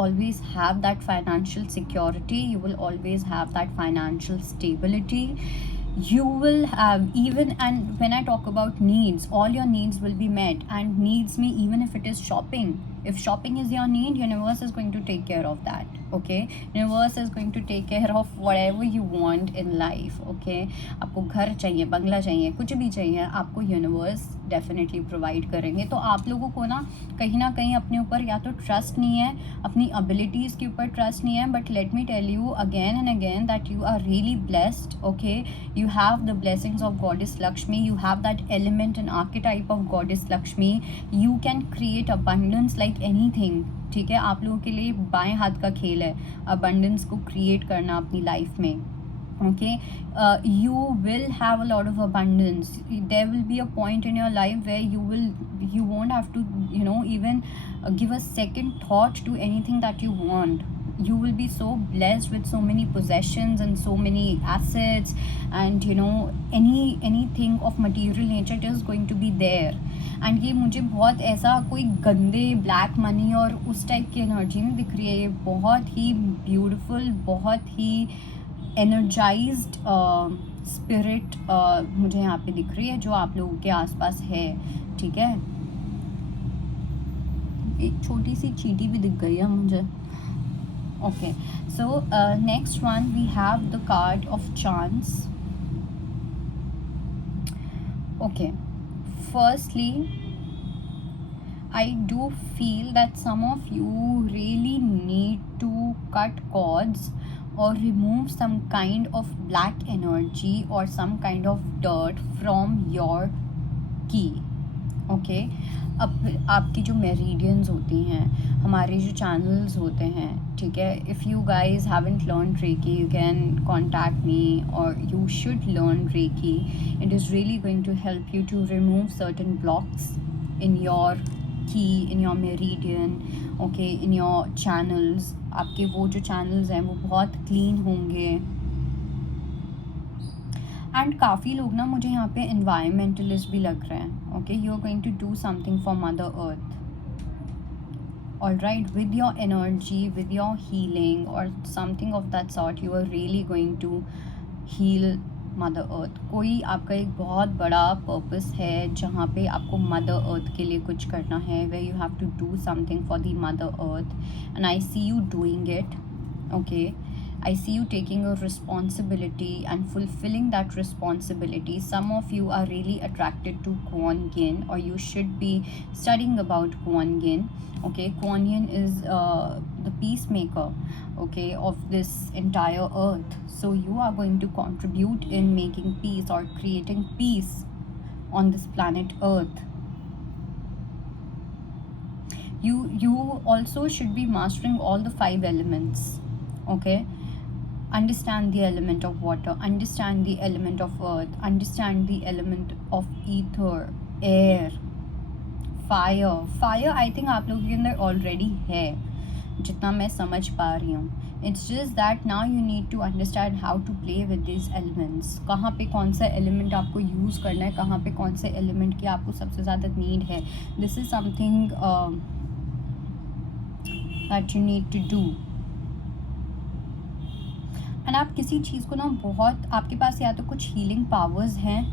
always have that financial security. You will always have that financial stability. You will have, even, and when I talk about needs, all your needs will be met. And needs me, even if it is shopping, if shopping is your need, universe is going to take care of that. Okay, universe is going to take care of whatever you want in life. Okay, आपको घर चाहिए, बंगला चाहिए, कुछ भी चाहिए, आपको universe definitely provide करेंगे. तो आप लोगों को ना कहीं अपने ऊपर या तो ट्रस्ट नहीं है, अपनी एबिलिटीज़ के ऊपर ट्रस्ट नहीं है. But let me tell you again and again that you are really blessed. Okay, you have the blessings of goddess Lakshmi. You have that element and archetype of goddess Lakshmi. You can create abundance like anything. ठीक है, आप लोगों के लिए बाएं हाथ का खेल है abundance को create करना अपनी लाइफ में. Okay, you will have a lot of abundance. There will be a point in your life where you won't have to even give a second thought to anything that you want. You will be so blessed with so many possessions and so many assets, and anything of material nature, it is going to be there. And ये मुझे बहुत ऐसा कोई गंदे black money और उस type की energy नहीं दिख रही है. ये बहुत ही ब्यूटीफुल, बहुत ही एनर्जाइज्ड स्पिरिट मुझे यहाँ पे दिख रही है, जो आप लोगों के आसपास है. ठीक है, एक छोटी सी चींटी भी दिख गई है मुझे. Okay, so next one we have the card of chance. Okay, firstly, I do feel that some of you really need to cut cords or remove some kind of black energy or some kind of dirt from your key. Okay, अब आपकी जो meridians होती हैं, हमारे जो channels होते हैं, ठीक है, if you guys haven't learn reiki, you can contact me और you should learn reiki. It is really going to help you to remove certain blocks in your ki, in your meridian. Okay, in your channels. आपके वो जो channels हैं वो बहुत clean होंगे. And काफ़ी लोग ना मुझे यहाँ पे एनवायरमेंटलिस्ट भी लग रहे हैं. Okay, you are going to do something for mother earth. Alright, with your energy, with your healing और something of that sort, you are really going to heal mother earth. कोई आपका एक बहुत बड़ा पर्पस है जहाँ पे आपको मदर अर्थ के लिए कुछ करना है, way you have to do something for the mother earth, and I see you doing it. Okay, I see you taking a responsibility and fulfilling that responsibility. Some of you are really attracted to Kuan Yin, or you should be studying about Kuan Yin. Okay, Kuan Yin is the peacemaker, okay, of this entire earth. So you are going to contribute in making peace or creating peace on this planet earth. You also should be mastering all the 5 elements, okay. Understand the element of water, understand the element of earth, understand the element of ether, air, fire I think आप लोगों के अंदर already है, जितना मैं समझ पा रही हूँ. It's just that now you need to understand how to play with this elements. कहाँ पे कौन सा एलिमेंट आपको यूज़ करना है, कहाँ पे कौन से एलिमेंट की आपको सबसे ज़्यादा नीड है. This is something that you need to do. And आप किसी चीज़ को ना बहुत, आपके पास या तो कुछ हीलिंग पावर्स हैं,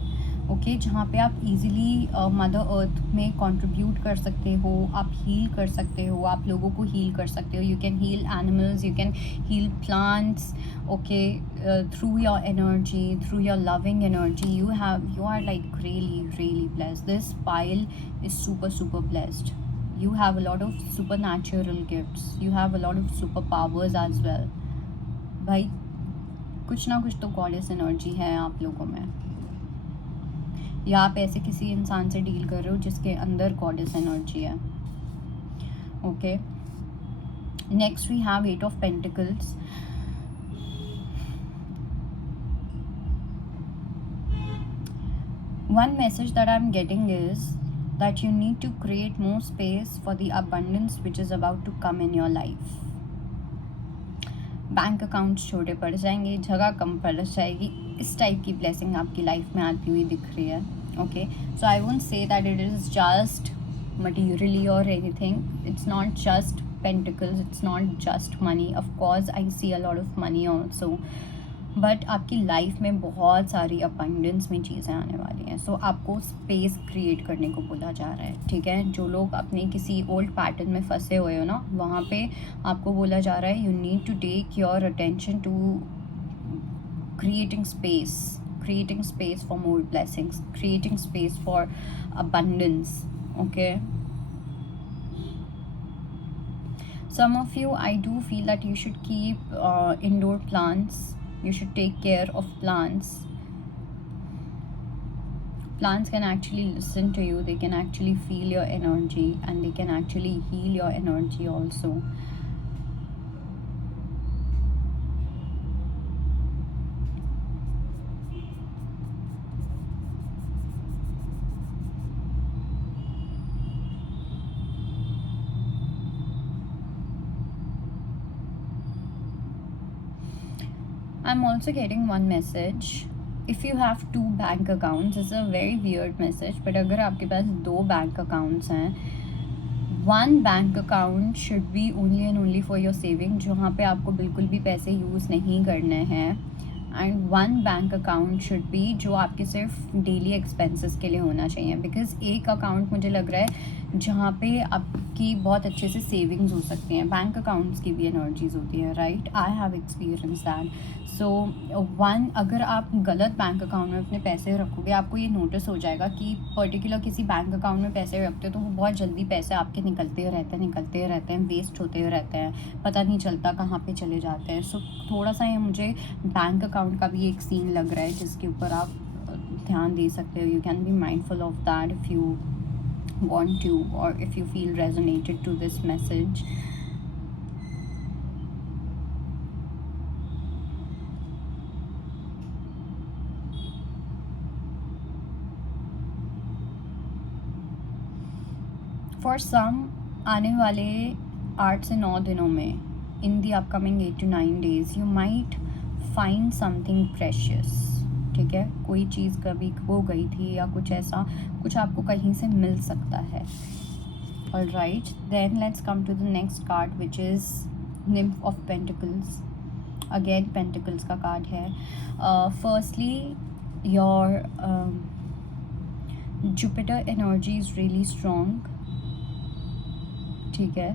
ओके, जहाँ पे आप इजीली मदर अर्थ में कंट्रीब्यूट कर सकते हो, आप हील कर सकते हो, आप लोगों को हील कर सकते हो. You can heal animals, you can heal plants, okay, through your energy, through your loving energy. You are like really blessed. This pile is super blessed. You have a lot of supernatural gifts, you have a lot of superpowers as well. भाई कुछ ना कुछ तो goddess energy है आप लोगों में, या आप ऐसे किसी इंसान से डील कर रहे हो जिसके अंदर गॉडेस एनर्जी है. Okay, next we have 8 of pentacles. One message that I'm getting is that you need to create more space for the abundance which is about to come in your life. Bank accounts छोटे पड़ जाएंगे, जगह कम पड़ जाएगी, इस type की blessing आपकी life में आती हुई दिख रही है. Okay, so I won't say that it is just materially or anything. It's not just pentacles, it's not just money. Of course I see a lot of money also, but आपकी life में बहुत सारी abundance में चीज़ें आने वाली हैं. सो आपको स्पेस क्रिएट करने को बोला जा रहा है, ठीक है. जो लोग अपने किसी ओल्ड पैटर्न में फंसे हुए हो ना, वहाँ पे आपको बोला जा रहा है you need to take your attention to creating space for more blessings, creating space for abundance. Okay, some of you, I do feel that you should keep indoor plants. You should take care of plants. Plants can actually listen to you, they can actually feel your energy, and they can actually heal your energy also. I'm also getting one message. If you have 2 bank accounts, it's a very weird message, but अगर आपके पास 2 bank accounts हैं, one bank account should be only and only for your saving, जहाँ पे आपको बिल्कुल भी पैसे use नहीं करने हैं. And one bank account should be जो आपके सिर्फ डेली एक्सपेंसेस के लिए होना चाहिए. बिकॉज एक अकाउंट मुझे लग रहा है जहाँ पे आपकी बहुत अच्छे से सेविंग्स हो सकती हैं. बैंक अकाउंट्स की भी एनर्जीज होती है, right. I have experience that. So one, अगर आप गलत बैंक अकाउंट में अपने पैसे रखोगे, आपको ये नोटिस हो जाएगा कि पर्टिकुलर किसी बैंक अकाउंट में पैसे रखते हो तो वो बहुत जल्दी पैसे आपके निकलते रहते हैं, वेस्ट होते रहते हैं, पता नहीं चलता कहाँ पे चले जाते हैं. सो थोड़ा सा ये मुझे बैंक अकाउंट का भी एक सीन लग रहा है जिसके ऊपर आप ध्यान दे सकते हो. You can be mindful of that if you want to, or if you feel resonated to this message. For some, आने वाले 8 से 9 दिनों में, in the upcoming 8 to 9 days, you might find something precious. ठीक है, कोई चीज़ कभी खो गई थी या कुछ ऐसा, कुछ आपको कहीं से मिल सकता है. All right, then let's come to the next card which is nymph of pentacles. Again pentacles का कार्ड है. Firstly your Jupiter energy is really strong. ठीक है,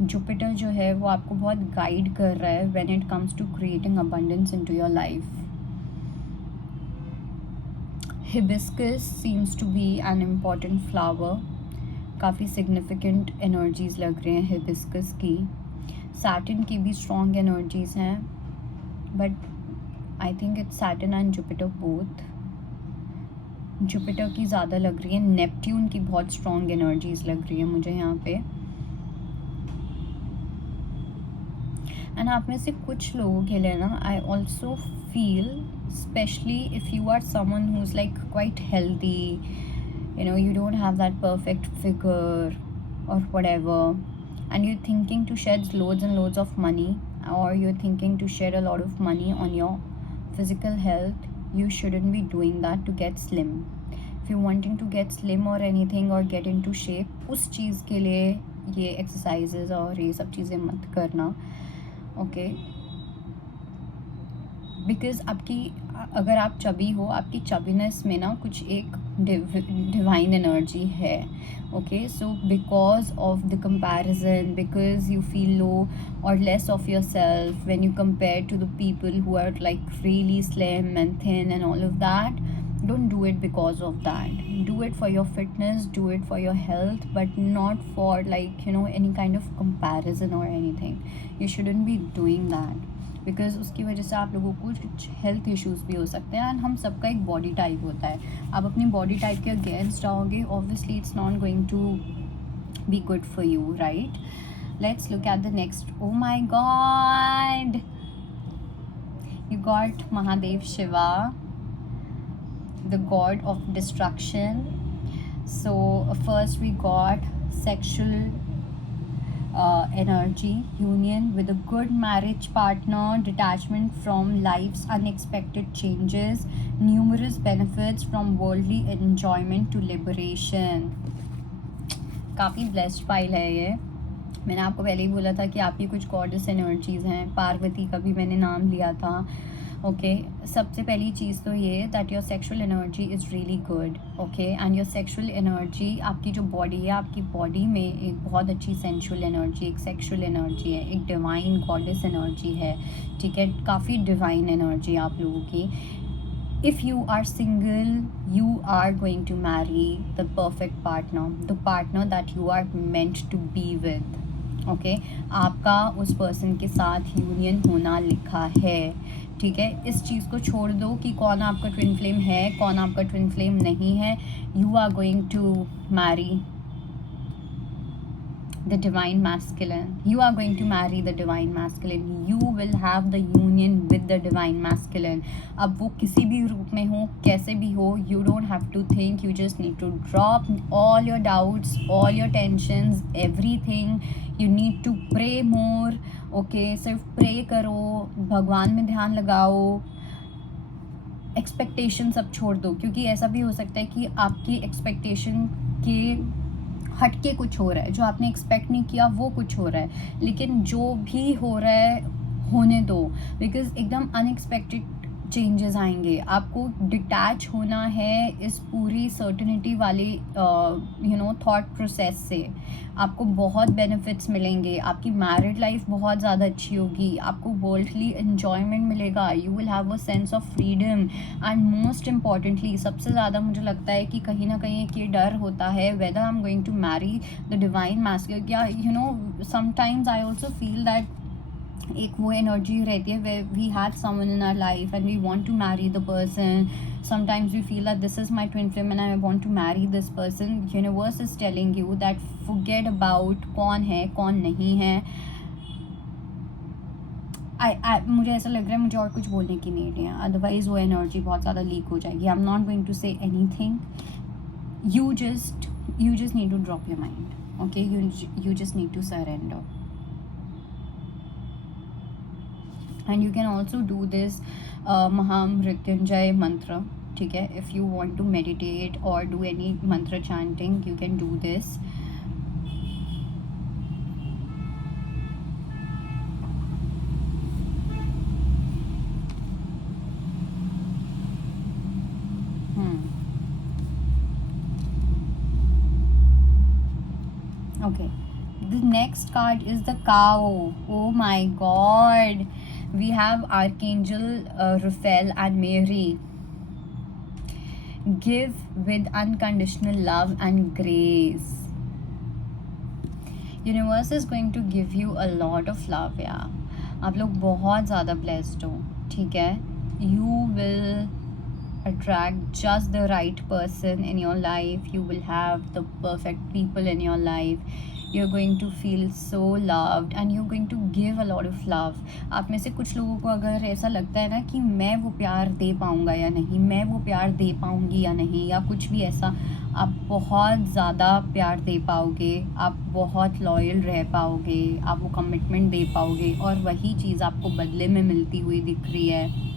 जुपिटर जो है वो आपको बहुत गाइड कर रहा है when it comes to creating abundance into your life. Hibiscus seems to be an important flower. काफ़ी सिग्निफिकेंट एनर्जीज लग रही हैं हिबिस्कस की. सैटर्न की भी स्ट्रॉन्ग एनर्जीज हैं, but I think it's Saturn and Jupiter both. Jupiter की ज़्यादा लग रही है. नेपट्यून की बहुत स्ट्रॉन्ग एनर्जीज लग रही है मुझे यहाँ पे. एंड आप में से कुछ लोगों के लिए ना, I also feel, specially if you are someone who is like quite healthy, you know, you don't have that perfect figure or whatever, and you're thinking to shed loads and loads of money, or you're thinking to shed a lot of money on your physical health, you shouldn't be doing that to get slim. If you're wanting to get slim or anything or get into shape, उस चीज़ के लिए ये exercises और ये सब चीज़ें मत करना, okay? बिकॉज आपकी, अगर आप चबी हो, आपकी चबीनेस में ना कुछ एक डिवाइन एनर्जी है. Okay, so because of the comparison, because you feel low और less of yourself when you compare to the people who are like really slim and thin and all of that, don't do it because of that. Do it for your fitness, do it for your health, but not for like, you know, any kind of comparison or anything. You shouldn't be doing that, because उसकी वजह से आप लोगों को कुछ health issues भी हो सकते हैं. एंड हम सबका एक बॉडी टाइप होता है. आप अपनी बॉडी टाइप के अगेंस्ट जाओगे, obviously it's not going to be good for you, right? Let's look at the next. Oh my god, you got Mahadev Shiva, the god of destruction. So first we got sexual energy, union with a good marriage partner, detachment from life's unexpected changes, numerous benefits from worldly enjoyment to liberation. काफ़ी blessed file है ये. मैंने आपको पहले ही बोला था कि आपकी कुछ गॉडेस एनर्जीज़ हैं. पार्वती का भी मैंने नाम लिया था. ओके, सबसे पहली चीज़ तो ये that your sexual energy is really good. Okay, and your sexual energy, आपकी जो बॉडी है, आपकी बॉडी में एक बहुत अच्छी सेंशुअल एनर्जी, एक सेक्सुअल एनर्जी है, एक डिवाइन गॉडेस एनर्जी है. ठीक है, काफ़ी डिवाइन एनर्जी आप लोगों की. If you are single, you are going to marry the perfect partner, the partner that you are meant to be with. Okay, आपका उस पर्सन के साथ यूनियन होना लिखा है. ठीक है, इस चीज़ को छोड़ दो कि कौन आपका ट्विन फ्लेम है, कौन आपका ट्विन फ्लेम नहीं है. You are going to marry the divine masculine. You are going to marry the divine masculine. You will have the union with the divine masculine. अब वो किसी भी रूप में हो, कैसे भी हो, you don't have to think. You just need to drop all your doubts, all your tensions, everything. You need to pray more. Okay, सिर्फ pray करो, भगवान में ध्यान लगाओ. एक्सपेक्टेशन सब छोड़ दो, क्योंकि ऐसा भी हो सकता है कि आपकी एक्सपेक्टेशन के हटके कुछ हो रहा है. जो आपने एक्सपेक्ट नहीं किया वो कुछ हो रहा है. लेकिन जो भी हो रहा है होने दो, बिकॉज एकदम अनएक्सपेक्टेड चेंजेस आएंगे. आपको डिटैच होना है इस पूरी सर्टेनिटी वाले थॉट प्रोसेस से. आपको बहुत बेनिफिट्स मिलेंगे. आपकी मैरिड लाइफ बहुत ज़्यादा अच्छी होगी. आपको वर्ल्डली एन्जॉयमेंट मिलेगा. You will have a sense of freedom. And most importantly, सबसे ज़्यादा मुझे लगता है कि कहीं ना कहीं एक ये डर होता है whether I am going to marry the divine masculine. या sometimes I also feel that एक वो एनर्जी रहती है where we had someone in our life and we want to marry the person. Sometimes we feel that this is my twin flame and I want to marry this person. Universe is telling you that forget about कौन है कौन नहीं है. मुझे ऐसा लग रहा है मुझे और कुछ बोलने की नीड है, अदरवाइज वो एनर्जी बहुत ज़्यादा लीक हो जाएगी. I am not going to say anything. You just need to drop your mind. Okay, you just need to surrender. And you can also do this Mahamrityunjay mantra. ठीक है, if you want to meditate or do any mantra chanting, you can do this. Okay, The next card is the cow. Oh my god. We have Archangel Raphael and Mary. Give with unconditional love and grace. Universe is going to give you a lot of love यार. आप लोग बहुत ज़्यादा blessed हो, ठीक है. You will attract just the right person in your life. You will have the perfect people in your life. You're going to feel so loved and you're going to give a lot of love. आप में से कुछ लोगों को अगर ऐसा लगता है ना कि मैं वो प्यार दे पाऊँगा या नहीं, मैं वो प्यार दे पाऊँगी या नहीं, या कुछ भी ऐसा, आप बहुत ज़्यादा प्यार दे पाओगे, आप बहुत लॉयल रह पाओगे, आप वो कमिटमेंट दे पाओगे, और वही चीज़ आपको बदले में मिलती हुई दिख रही है.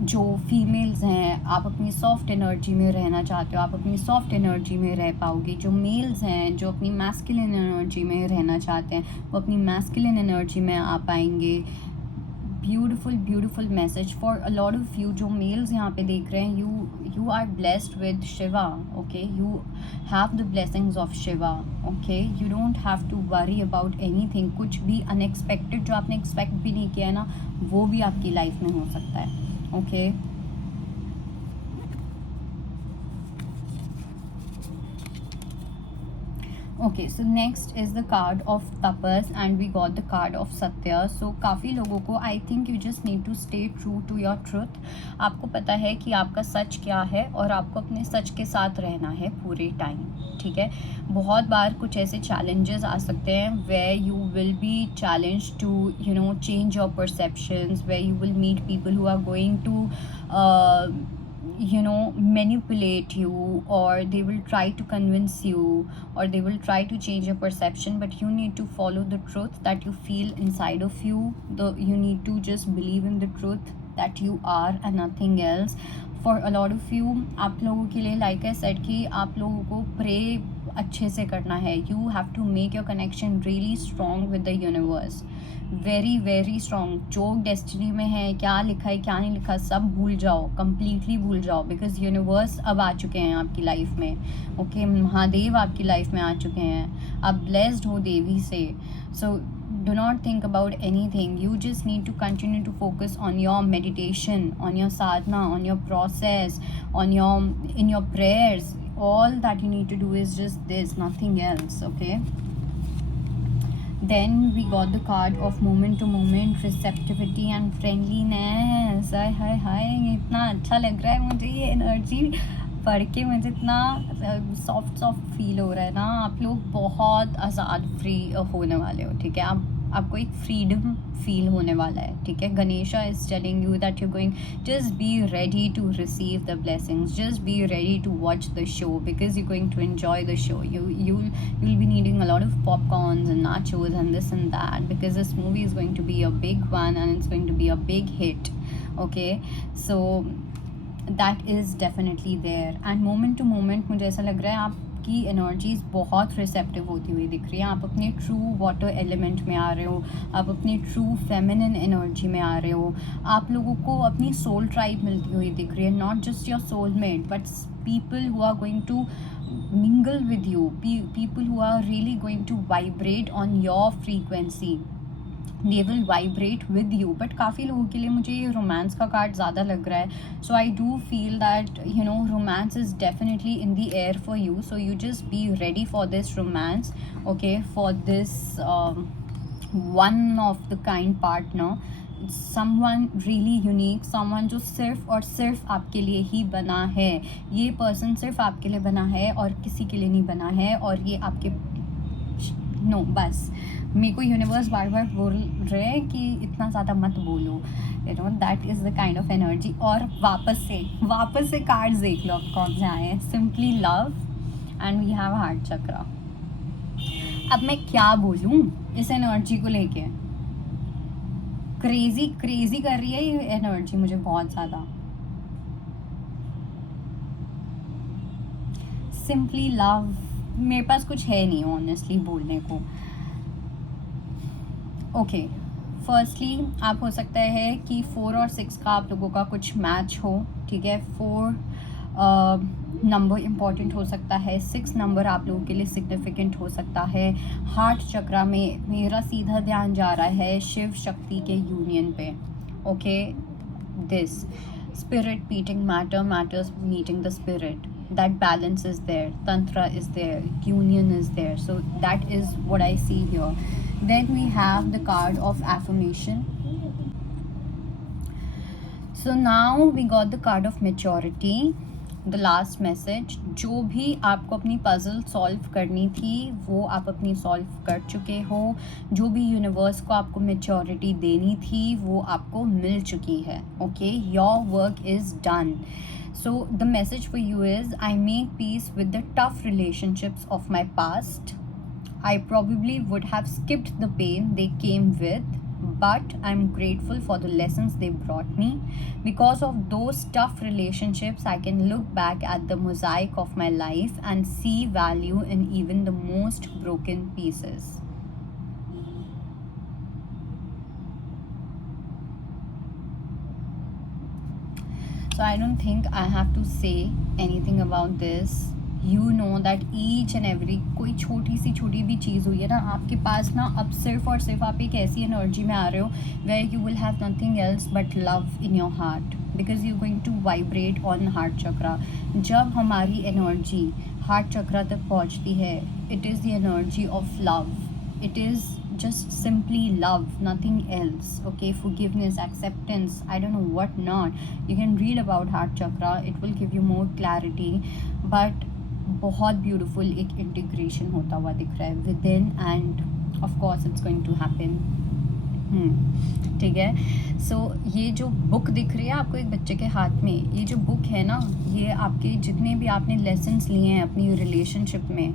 जो फीमेल्स हैं, आप अपनी सॉफ्ट एनर्जी में रहना चाहते हो, आप अपनी सॉफ्ट एनर्जी में रह पाओगे. जो मेल्स हैं, जो अपनी मैस्कुलिन एनर्जी में रहना चाहते हैं, वो अपनी मैस्कुलिन एनर्जी में आ पाएंगे. Beautiful beautiful message for a lot of you. जो मेल्स यहाँ पे देख रहे हैं, you are blessed with Shiva. Okay, you have the blessings of Shiva. Okay, you don't have to worry about anything. कुछ भी अनएक्सपेक्टेड जो आपने एक्सपेक्ट भी नहीं किया है ना, वो भी आपकी लाइफ में हो सकता है. Okay. Okay, so next is the card of Tapas and we got the card of Satya. So काफ़ी लोगों को I think you just need to stay true to your truth. आपको पता है कि आपका सच क्या है और आपको अपने सच के साथ रहना है पूरे टाइम, ठीक है. बहुत बार कुछ ऐसे challenges आ सकते हैं where you will be challenged to change your perceptions, where you will meet people who are going to manipulate you, or they will try to convince you, or they will try to change your perception, but you need to follow the truth that you feel inside of you. You need to just believe in the truth that you are and nothing else. For a lot of you, आप लोगों के लिए like I said कि आप लोगों को pray अच्छे से करना है. You have to make your connection really strong with the universe. Very very strong. जो डेस्टिनी में है, क्या लिखा है क्या नहीं लिखा, सब भूल जाओ, कम्प्लीटली भूल जाओ, बिकॉज यूनिवर्स अब आ चुके हैं आपकी लाइफ में. ओके, महादेव आपकी लाइफ में आ चुके हैं. आप ब्लेस्ड हो देवी से. सो do not think about anything. You just need to continue to focus on your meditation, on your sadhana, on your process, in your prayers. All that you need to do is just this, nothing else. Okay. Then we got the card of moment to moment receptivity and friendliness. हाय हाय, इतना अच्छा लग रहा है मुझे ये energy पढ़ के. मुझे इतना सॉफ्ट फील हो रहा है ना. आप लोग बहुत आज़ाद फ्री होने वाले हो, ठीक है. आपको एक फ्रीडम फील होने वाला है, ठीक है. Ganesha is telling you that you going, just be ready to receive the blessings, just be ready to watch the show, because you going to enjoy the show. you'll be needing a lot of popcorns and nachos and this and that, because this movie is going to be a big one and it's going to be a big hit. Okay, so that is definitely there. and moment to moment मुझे ऐसा लग रहा है आपकी energies बहुत receptive होती हुई दिख रही है. आप अपने ट्रू वाटर एलिमेंट में आ रहे हो, आप अपनी ट्रू फेमिनिन एनर्जी में आ रहे हो. आप लोगों को अपनी सोल ट्राइब मिलती हुई दिख रही है. Not just your soulmate, but people who are going to mingle with you, people who are really going to vibrate on your frequency. they will vibrate with you. but काफ़ी लोगों के लिए मुझे ये रोमांस का कार्ड ज़्यादा लग रहा है. so I do feel that romance is definitely in the air for you. so you just be ready for this romance, okay, for this one of the kind partner, someone really unique, someone जो सिर्फ और सिर्फ आपके लिए ही बना है. ये person सिर्फ आपके लिए बना है और किसी के लिए नहीं बना है. और ये आपके बस मेरे को यूनिवर्स बार बार बोल रहे हैं कि इतना ज़्यादा मत बोलो. That is the kind of energy. और वापस से कार्ड्स देख लो अब कौन से आए हैं. Simply love and we have heart chakra. अब मैं क्या बोलूँ इस एनर्जी को लेके. क्रेजी कर रही है ये एनर्जी मुझे बहुत ज़्यादा. Simply love. मेरे पास कुछ है नहीं ऑनेस्टली बोलने को. ओके, फर्स्टली आप हो सकता है कि 4 और 6 का आप लोगों का कुछ मैच हो, ठीक है. 4 नंबर इम्पॉर्टेंट हो सकता है, 6 नंबर आप लोगों के लिए सिग्निफिकेंट हो सकता है। हार्ट चक्रा में मेरा सीधा ध्यान जा रहा है शिव शक्ति के यूनियन पे। Okay, this spirit meeting matter, matters meeting the spirit, that balance is there, tantra is there, union is there, so that is what I see here. Then we have the card of affirmation. So now we got the card of maturity, the last message. जो भी आपको अपनी puzzle solve करनी थी वो आप अपनी solve कर चुके हो। जो भी यूनिवर्स को आपको मेच्योरिटी देनी थी वो आपको मिल चुकी है। Okay, your work is done. So the message for you is, I make peace with the tough relationships of my past. I probably would have skipped the pain they came with, but I'm grateful for the lessons they brought me. Because of those tough relationships, I can look back at the mosaic of my life and see value in even the most broken pieces. So I don't think I have to say anything about this. You know that each and every कोई छोटी सी छोटी भी चीज़ हुई है ना आपके पास ना, अब सिर्फ और सिर्फ आप एक ऐसी एनर्जी में आ रहे हो where you will have nothing else but love in your heart, because you're going to vibrate on heart chakra. जब हमारी एनर्जी हार्ट चक्रा तक पहुंचती है, it is the energy of love. It is just simply love, nothing else. Okay, forgiveness, acceptance, I don't know what not. You can read about heart chakra, it will give you more clarity. But बहुत beautiful एक integration होता हुआ दिख रहा है within, and of course it's going to happen. ठीक है. सो ये जो बुक दिख रही है आपको एक बच्चे के हाथ में, ये जो बुक है ना, ये आपके जितने भी आपने लेसन्स लिए हैं अपनी रिलेशनशिप में,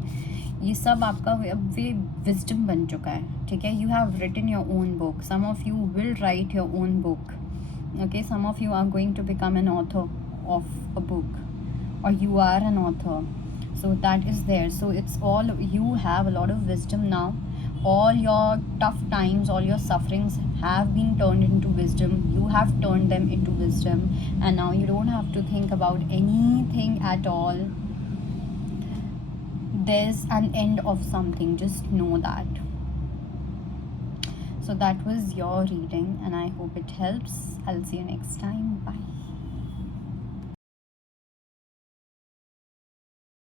ये सब आपका अब वे विजडम बन चुका है. ठीक है, you have written your own book. Some of you will write your own book. Okay, some of you are going to become an author of a book, or you are an author. So that is there. So it's all, you have a lot of wisdom now. All your tough times, all your sufferings have been turned into wisdom. You have turned them into wisdom, and now you don't have to think about anything at all. There's an end of something, just know that. So that was your reading, and I hope it helps. I'll see you next time. Bye.